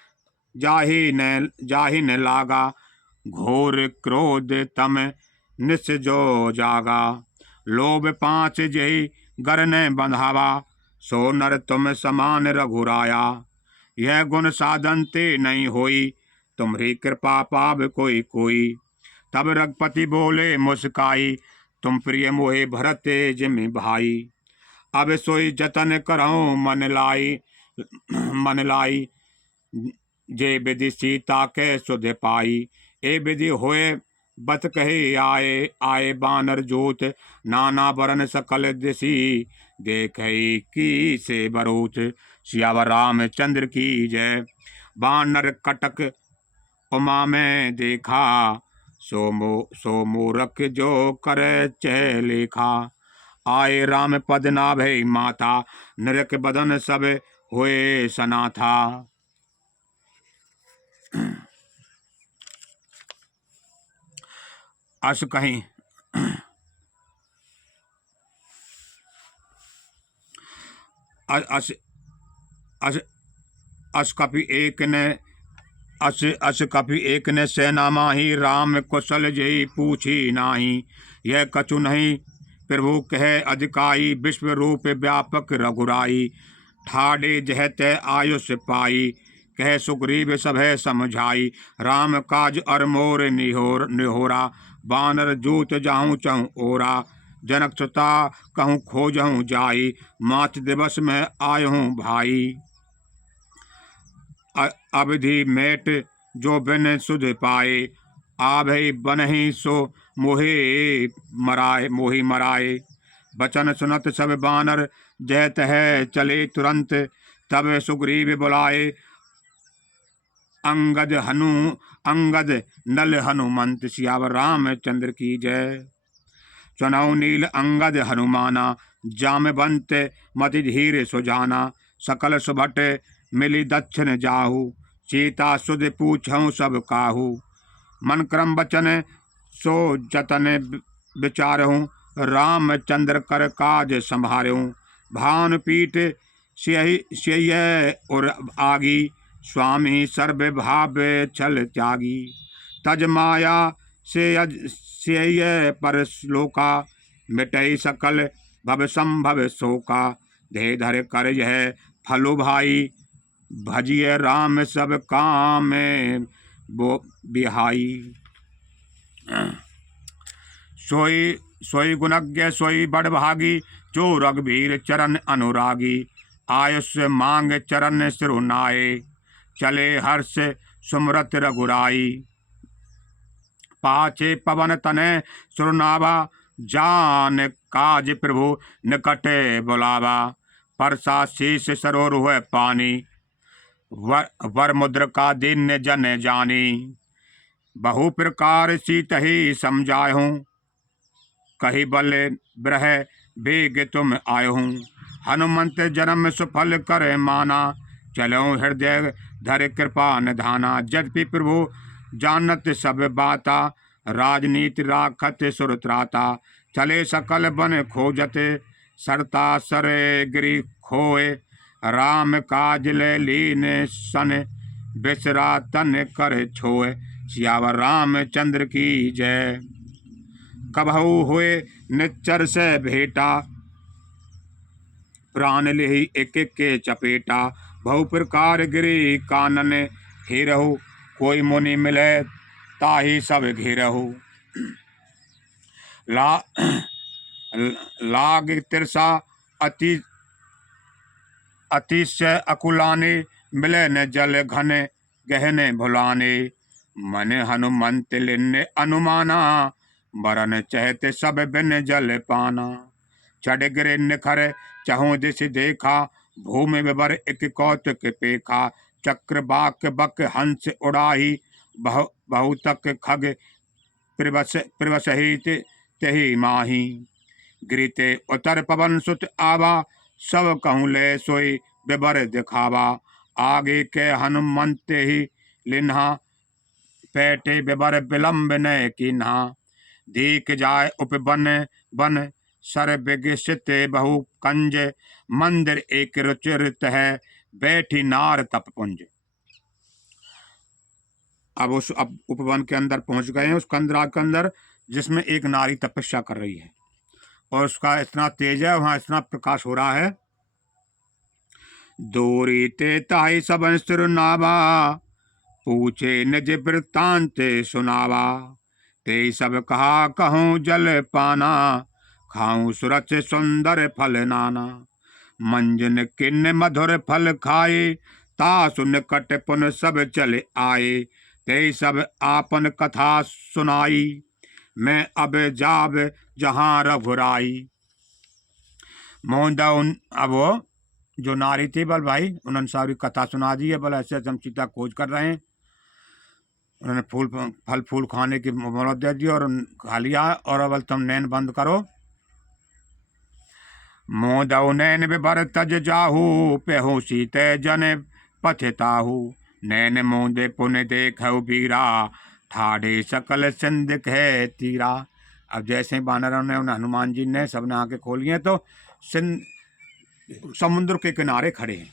जाहि न लागा, घोर क्रोध तम निस जो जागा। लोभ पांच जही गर न बंधावा, सो नर तुम समान रघुराया। यह गुण साधन ते नहीं होई, तुम्हारी कृपा पाव कोई कोई। तब रघुपति बोले मुस्काई, तुम प्रिय मोहे भरत जिम भाई। अब सोई जतन करहूं मन लाई, जे विधि सीता के सुध पाई। ए विधि होए बत कहे आए बानर जोत। नाना बरन सकल दिशी, देखे की से बरोत। सियावर रामचंद्र की जय। बानर कटक उमा में देखा, सो मूरख जो कर चह लेखा। आए राम पद नाभे माथा, नरक बदन सब हुए सना था। अस कहीं अस अस अस कपि एक ने सेना माही। राम कुशल जय पूछी नाही, यह कछु नहीं प्रभु कहे अधिकाई। विश्व रूप व्यापक रघुराई, ठाडे जहत आयुष पाई। कह सुग्रीव सभय समझाई, राम काज अर मोर निहोरा। बानर जूत जाऊं चहु ओरा, जनक सुता कहूँ खोजहूँ जाई। मात दिवस में आयहूँ भाई, अवधि मेट जो बिन सुध पाए। आभई बनहि सो मोहि मराए। बचन सुनत सब बानर, जय तह चले तुरंत। तब सुग्रीव बुलाए अंगद नल हनुमंत, सियावर रामचंद्र की जय। चनौ नील अंगद हनुमाना, जामवंत मति धीर सुजाना। सकल सुभट मिली दक्षिण जाहू, सीता सुध पूछऊं सब काहू। मन क्रम बचन सो जतन विचारहूँ, रामचंद्र कर काज संभारहूँ। भानुपीठ सिय और आगी, स्वामी सर्व भाव छल त्यागी। तज माया से पर श्लोका, मिटई सकल भव संभव शोका। धे धर कर यह फलो भाई, भजिए राम सब काम वो बिहाई। सोई गुणज्ञ सोई बड़ भागी, जो रघुबीर चरण अनुरागी। आयुष मांग चरण सिरुनाए, चले हर्ष सुमरत रघुराई। पाछे पवन तनय सुरनावा, जान काज प्रभु निकट बुलावा। परसा शीश सरोरुह पानी, वर मुद्र का दिन जन जानी। बहु प्रकार सीतहि समझाहूँ, कही बल ब्रह बेग तुम आयहूँ। हनुमंत जन्म सुफल कर माना, चलो हृदय धर कृपा निधाना। यद्यपि प्रभु जानत सब बाता, राजनीति राखत सुरत्राता। चले सकल बन खोजत, सरता सरे गिरि खोए। राम काज ले लीन सन, बिसरा तन कर छोए। सियावर रामचंद्र की जय। कबहु हुए निच्चर से भेटा, प्राण लेहि एक एक के चपेटा। बहु प्रकार गिरि कानन हेरहु, कोई मुनि मिले ताहि सब घेरहु। लाग तिरसा अतिशय अकुलाने, मिले न जल घन गहने भुलाने। मन हनुमंत लिन्ने अनुमाना, मरन चहते सब बिन जल पाना। चढ़ गिरे निखर चहु दिश देखा, भूमि विवर एक कौतुक पेखा। चक्र बाक बक हंस उड़ाही, बहुतक खग प्रवसहित तेहि माही। गिरिते उतर पवन सुत आवा, सब कहूँ ले सोई विवर दिखावा। आगे के हनुमंत ही लिन्हा, पैटे विवर विलंब न कीन्हा। दीख जाय उपवन बन, सर विगसित बहु कंज। मंदिर एक रुचिर है, बैठी नार तप पुंज। अब उपवन के अंदर पहुंच गए हैं, उस कंदराग के अंदर जिसमें एक नारी तपस्या कर रही है, और उसका इतना तेज है, वहां इतना प्रकाश हो रहा है। दोरी ते ताहि सबन सिर नावा, पूछे निज वृत्तांत सुनावा। ते सब कहा कहूँ जल पाना, खाऊं सुरच सुंदर फल नाना। मंजन किन्न मधुर फल खाए, तासु निकट पुन सब चले आए। ते सब आपन कथा सुनाई, मैं अब जाब जहाँ रघुराई। मोहनदा अब वो जो नारी थी बल भाई, उन्होंने सारी कथा सुना दी है। बल ऐसे हम सीता खोज कर रहे हैं। उन्होंने फल फूल खाने की मोहलत दे दी और खा लिया, और अब तुम नैन बंद करो। मोदौ नैन विभर तज जाहू, पेहू सीते जन पथिताहू। नैन मोदे पुन देखऊ बीरा, ठाढ़े सकल सिंध कह तीरा। अब जैसे बानरों ने, उन हनुमान जी ने सबने आंखें खोली हैं, तो समुद्र के किनारे खड़े हैं।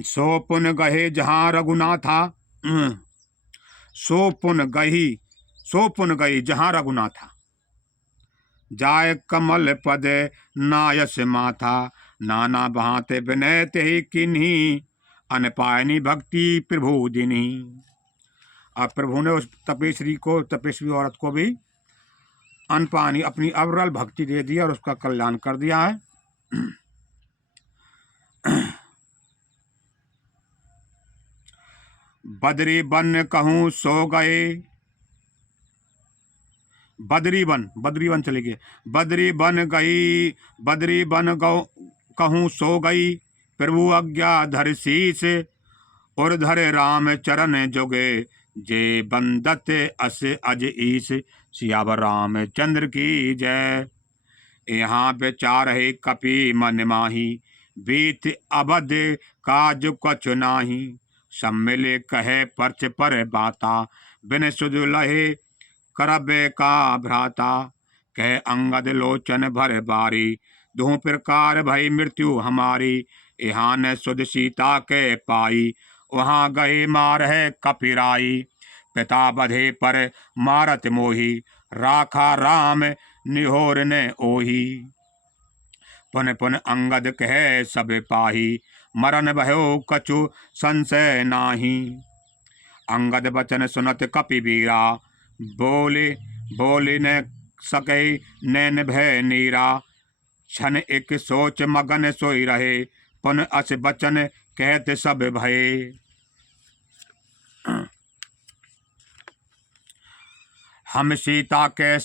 सो पुन गहे जहाँ रघुनाथा, सो पुन गही जहाँ रघुनाथा। जाय कमल पद नायस माथा, नाना भांते विनय तेहि किन्ही। अनपायनी भक्ति प्रभु दिनी। अब प्रभु ने उस तपस्वी औरत को भी अनपानी अपनी अविरल भक्ति दे दी और उसका कल्याण कर दिया है। बदरी बन कहूँ सो गए, बदरी वन चले गए। बदरी बन गौ कहूँ सो गई, प्रभु आज्ञा धर शीस, और धरे राम चरण जोगे, जे बंदत अस अज ईस। सियावर रामचंद्र की जय। यहाँ बेचार है कपि मन माही, बीत अबध काज कछ नाही। सम्मिले कहे परच पर बाता, बिन सुध लहे करबे का भ्राता। कह अंगद लोचन भर बारी, दोह प्रकार भई मृत्यु हमारी। यहाँ न सुध सीता के पाई, वहाँ गए मार है कपिराई। पिता बधे पर मारत मोही, राखा राम निहोर ने ओही। पुन पुन अंगद कहे सब पाही, मरन भयो कछु संशय नाही। अंगद बचन सुनत कपि वीरा, बोले न सके नैन भय नीरा। क्षण एक सोच मगन सोई रहे, पुन अस बचन कहते सब भये। हम सीता के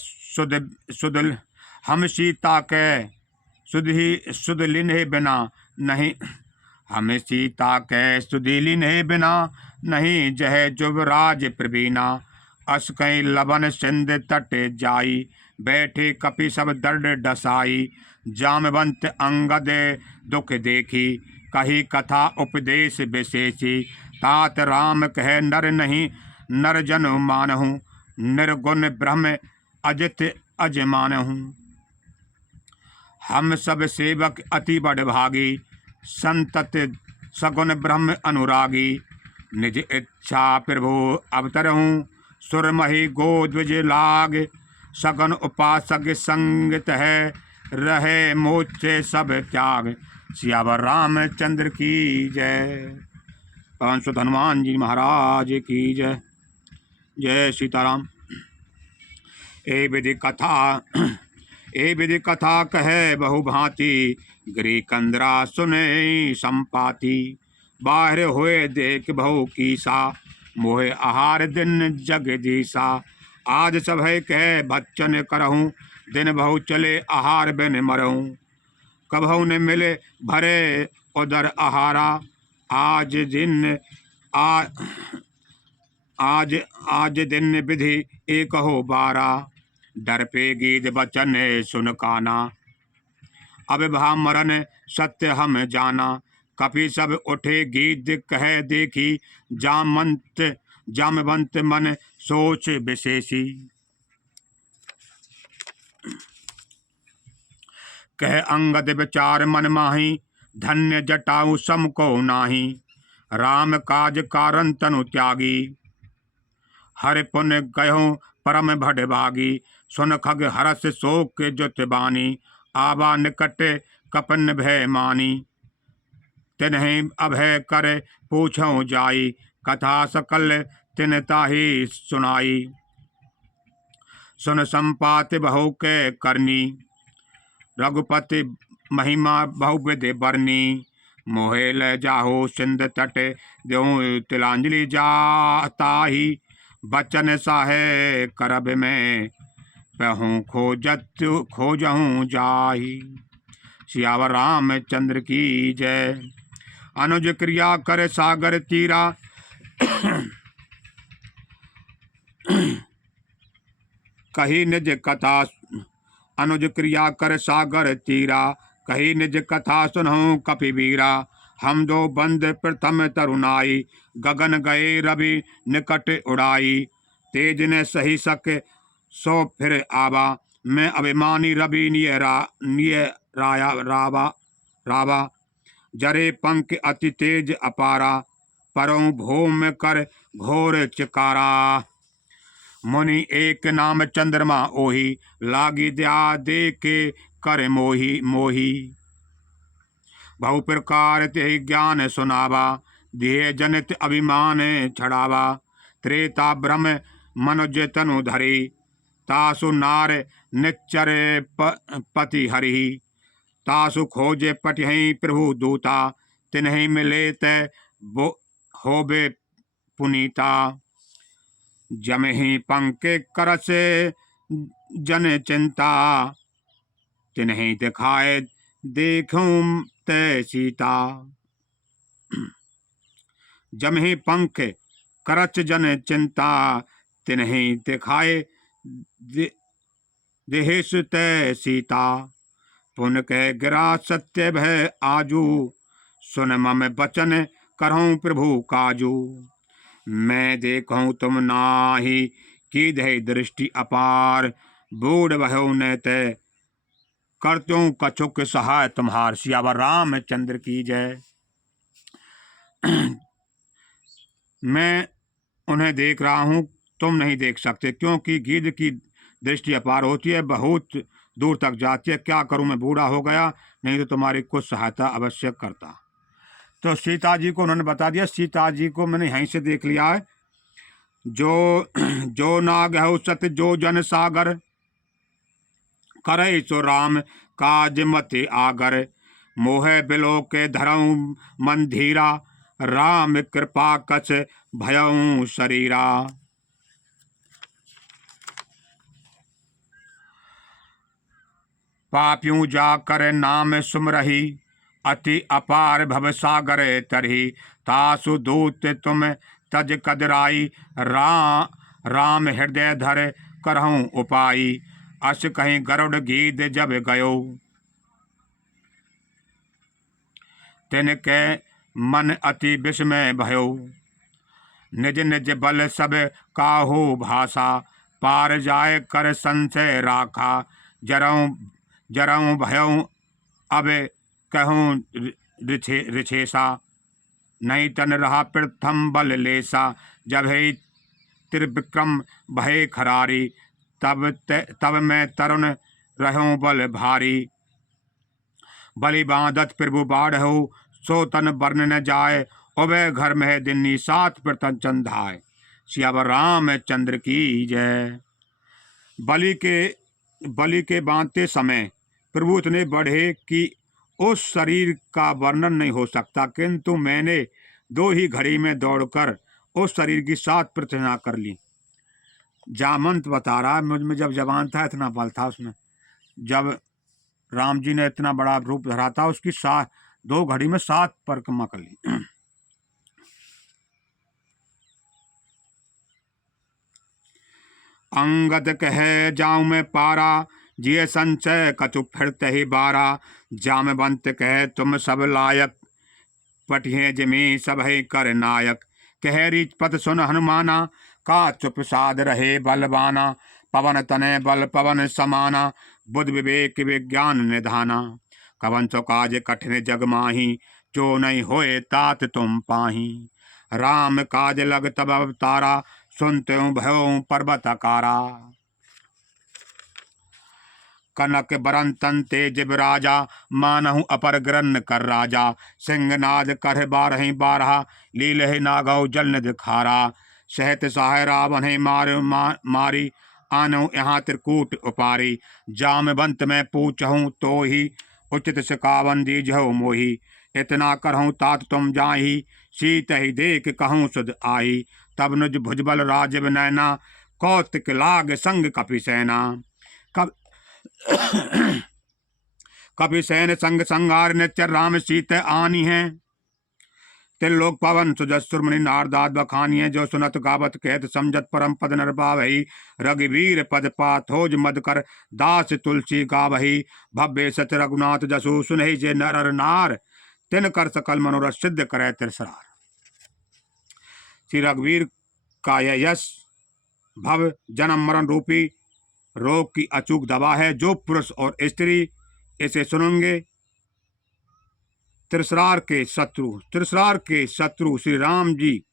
सुध लिन्हे बिना नहीं, हम सीता के सुधि लिन्हे बिना नहीं। जह जुबराज प्रवीणा, अस कहीं लबन सिंध तट जाई। बैठे कपि सब दर्द डसाई, जामवंत अंगद दुख देखी। कही कथा उपदेश विशेषी, तात राम कहे नर नहीं नर जन मानहु। निर्गुण ब्रह्म अजित अजमानहु। हम सब सेवक अति बड़ भागी, संतत सगुन ब्रह्म अनुरागी। निज इच्छा प्रभु अवतरहूँ, सुरमहि गो द्विज लाग। सगुन उपासक संगत है, रहे मोचे सब त्याग। सियावर रामचंद्र की जय। पवन सुत हनुमान जी महाराज की जय। जय सीताराम। ए विधि कथा कहे बहु भांति, गिरी कंदरा सुने संपाति। बाहर हुए देख बहु कीसा, मोहे आहार दिन जगदीसा। आज सभय कह बच्चन करहूँ, दिन बहु चले आहार बिन मरहूँ। कभऊ न मिले भरे उदर आहारा, आज दिन विधि एक हो बारा। डर पे गीत बचन सुन काना, अब भा मरन सत्य हम जाना। कपि सब उठे गीत कह देखी, जामवंत मन सोच विशेषी। कह अंगद विचार मन माही, धन्य जटाऊ सम को नाही। राम काज कारण तनु त्यागी, हर पुन गयो परम भड भागी। सुन खग हरस शोक जुत बानी, आवा निकट कपन भय मानी। तिन्हि अभय कर पूछो जाई, कथा सकल तिन ताहि सुनाई। सुन संपात बहु के करनी, रघुपति महिमा बहुविध बरनी। मोहे ल जाहो सिंध तट, देहूँ तिलांजलि जाताही। बचन साहे करब में, पहूँ खोजहूँ जाही। सियावर रामचंद्र की जय। अनुज क्रिया कर सागर तीरा, कही निज कथा। अनुज क्रिया कर सागर तीरा, कही निज कथा सुनहु कपि वीरा। हम दो बंद प्रथम तरुणाई, गगन गए रवि निकट उड़ाई। तेज ने सही सक सो फिर आवा, मैं अभिमानी रवि रावा। जरे पंख अति तेज अपारा, परौं भूम कर घोर चिकारा। मुनि एक नाम चंद्रमा ओही, लागी दया दे के कर मोही। बहु प्रकार ते ज्ञान सुनावा, दिए जनित अभिमान छड़ावा। त्रेता ब्रह्म मनुज तनु धरी, तासु नार निच्चर पति हरि। तासु खोजे पटिहै प्रभु दूता, तिन्हि मिले ते होबे पुनीता। जमहि पंके करस जन चिंता, तिन्हीं दिखाए देखूं ते सीता। जमहि पंख करच जन चिंता, तिन्हीं दिखाए देहेश तै सीता। पुन कह गिरा सत्य भय आजू, सुन मम बचन करहूं प्रभु काजू। मैं देखूं तुम नाही कीधे दृष्टि अपार, बूढ़ भयो न तय करत्यूं कछुक सहाय तुम्हार। सियावर रामचंद्र की जय। मैं उन्हें देख रहा हूं, तुम नहीं देख सकते, क्योंकि गिद्ध की दृष्टि अपार होती है, बहुत दूर तक जाती है। क्या करूं, मैं बूढ़ा हो गया, नहीं तो तुम्हारी कुछ सहायता अवश्य करता। तो सीता जी को उन्होंने बता दिया, सीता जी को मैंने यहीं से देख लिया है। जो नाग है सत जो जन सागर, करे सो राम काज मत आगर। मोह बिलो के धरऊं मन धीरा, राम कृपा कछ भयऊं शरीरा। पापियों जाकर नाम सुमरही, अति अपार भव सागर तरही। तासु दूत तुम तज कदराई, राम हृदय धर करहूं उपाई। अस कहीं गरुड़ गीध जब गयो, तिनके मन अति विस्मय भयो। निज निज बल सब काहू भाषा, पार जाय कर संशय राखा। जरऊं भयऊं अब कहूं रिछेसा, नहीं तन रहा प्रथम बल लेसा। जब ही त्रिविक्रम भय खरारी, तब मैं तरुण रहूं बल भारी। बलि बांधत प्रभु बाढ़हु, सो तन बरन न जाय। उभय घर में दिन्नी सात प्रतन चंदाय। सियावर रामचंद्र की जय। बलि के बांधते समय प्रभु इतने बढ़े कि उस शरीर का वर्णन नहीं हो सकता, किंतु मैंने 2 ही घड़ी में दौड़कर उस शरीर की 7 प्रतिष्ठा कर ली। जामंत बता रहा है, मुझ में जब जवान था इतना बल था उसमें। जब राम जी ने इतना बड़ा रूप धरा था, उसकी 2 घड़ी में 7 परिक्रमा कर ली। अंगद कहे जाऊं मैं पारा, जिये संचय कछु फिरते ही बारा। जामवंत कहे तुम सब लायक, पटिहे जिमी सब ही कर नायक। कह रीच पद सुन हनुमाना, का चुप साध रहे बलवाना। पवन तनय बल पवन समाना, बुद्ध विवेक विज्ञान निधाना। कवन सो काज कठिन जग माही, जो नहीं होए तात तुम पाही। राम काज लग तब अवतारा, सुनते भयो पर्वत आकारा। कनक बरन तन तेज राजा, मानहु अपर ग्रन कर राजा। सिंहनाद कर 12 12, लीलहि नागौ जल निध खारा। सहत सहाय रावण मारी, आनहु यहाँ त्रिकूट उपारी। जामवंत मैं पूछहूँ तो ही, उचित सिकावन दीजहु मोही। इतना करहूँ तात तुम जाही, सीत ही देख कहूँ सुध आई। तब नुज भुजबल राजीव नैना, कौतिक लाग संग कपि सेना। कपि सैन संग संगार नित्य, राम सीत आनी है। त्रिलोक पवन सुजसुर मुनि नारदाद बखानी है। जो सुनत गावत कहत समझत परम पद नर पावही। रघुवीर पद पाथोज मद कर, दास तुलसी गावही। भव्य सच रघुनाथ जसु, सुनहि जे नर नार। तिन कर सकल मनोरथ, सिद्ध करे त्रिसरार। श्री रघुवीर का यह यश भव जन्म मरण रूपी रोग की अचूक दवा है। जो पुरुष और स्त्री इसे सुनेंगे, त्रिसरार के शत्रु श्री राम जी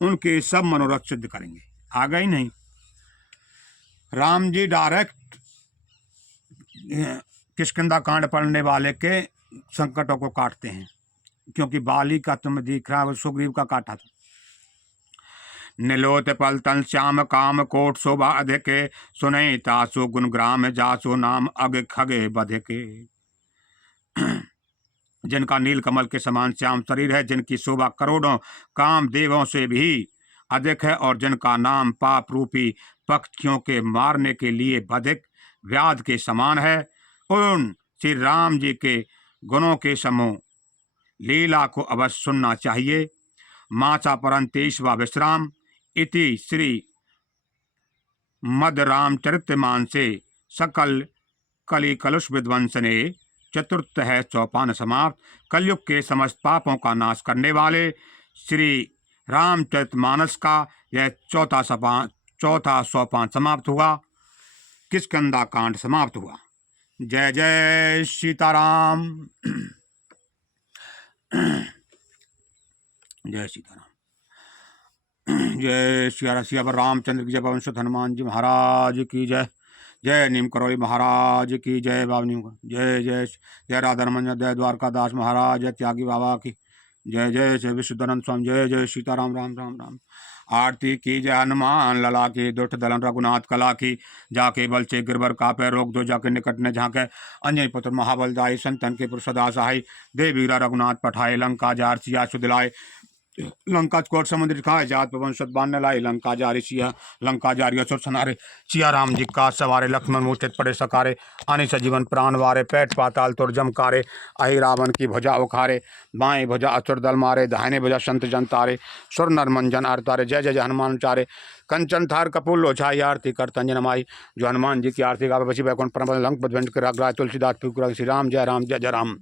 उनके सब मनोरथ सिद्ध करेंगे। आ गई नहीं, राम जी डायरेक्ट किष्किंधा कांड पढ़ने वाले के संकटों को काटते हैं, क्योंकि बाली का तुम्हें दिख रहा है, सुग्रीव का काटा था। नीलोत पलतन श्याम काम कोट शोभा अधिके, सुनई तासु गुणग्राम जासु नाम अग खगे बधिके। जिनका नील कमल के समान श्याम शरीर है, जिनकी शोभा करोड़ों काम देवों से भी अधिक है और जिनका नाम पाप रूपी पक्षियों के मारने के लिए बधिक व्याध के समान है, उन श्री राम जी के गुणों के समूह लीला को अवश्य सुनना चाहिए। माचा परंतेश्वा विश्राम इति श्री मद रामचरितमान से सकल कली कलुष विध्वंसने चतुर्थ है चौपान समाप्त। कलयुग के समस्त पापों का नाश करने वाले श्री रामचरितमानस का यह चौथा सोपान समाप्त हुआ। किष्किंधा कांड समाप्त हुआ। जय जय सीताराम। जय सीताराम। जय सिया रामचंद्र की जय। पवन सुत हनुमान जी महाराज की जय। जय नीम करौली महाराज की जय। बाबा नीम जय जय। जय राधा रमन जय द्वारकादास महाराज जय। त्यागी बाबा की जय जय। जय विशुद्धानंद स्वामी जय जय सीताराम। राम राम राम। आरती की जय हनुमान लला की। दुष्ट दलन रघुनाथ कला की। जाके बल से गिरबर कापे रोक दो जाके निकट ने झांके। अंजनी पुत्र महाबल दाई संतन के पुरुष सदा सहाय। देवीरा रघुनाथ पठाए लंका जार सिया सुदिलाए। लंका कोट समुद्र खाए जात पवन सुत बान्ह लाई। लंका जारी सिया लंका जारी असुर सनारे। सिया राम जी का सवारे लक्ष्मण मूर्छित पड़े सकारे। आने सजीवन प्राण वारे पेट पाताल तुर जमकारे। आई रावण की भुजा उखारे। बाएं भुजा असुर दल मारे। दाहिने भुजा संत जन तारे। सुर नर मंजन आर तारे। जय जय जय हनुमान चारे। कंचन थार कपूर लोछाई आरती कर तंजन माई। जो हनुमान जी की आरती गावे बची बैकुंठ परम लंक बद्वेंट कर राग तुलसीदास पुर श्री राम जय राम जय जय राम।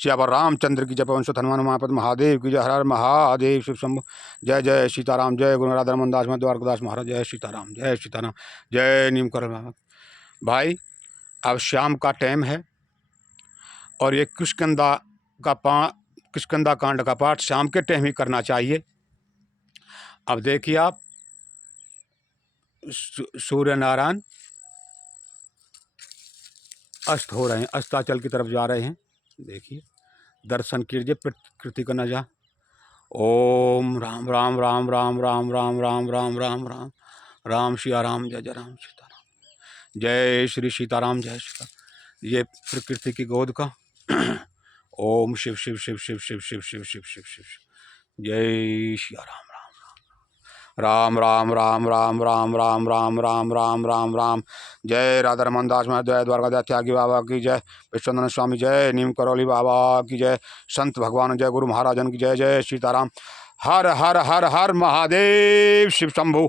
श्यावर रामचंद्र की जय। पवन सुत हनुमान महापद महादेव की जय। हर हर महादेव शिव शंभु। जय जय सीताराम। जय गुरु राधा रमन दास द्वारकादास महाराज जय सीताराम। जय सीताराम। जय नीम कर भाई। अब शाम का टाइम है और ये किष्किंधा कांड का पाठ शाम के टाइम ही करना चाहिए। अब देखिए आप सूर्य नारायण अस्त हो रहे हैं, अस्ताचल की तरफ जा रहे हैं। देखिए दर्शन कीजिए प्रकृति का नजा। ओम राम राम राम राम राम राम राम राम राम राम राम सिया राम जय जय राम सीताराम। जय श्री सीताराम जय सीताराम। ये प्रकृति की गोद का ओम शिव शिव शिव शिव शिव शिव शिव शिव शिव शिव। जय सिया राम राम राम राम राम राम राम राम राम राम राम राम। जय राधा रमन दास महाराज जय। द्वारका त्यागी बाबा की जय। विश्वनाथ स्वामी जय। नीम करौली बाबा की जय। संत भगवान जय। गुरु महाराजन की जय। जय सीताराम। हर हर हर हर महादेव शिव शंभु।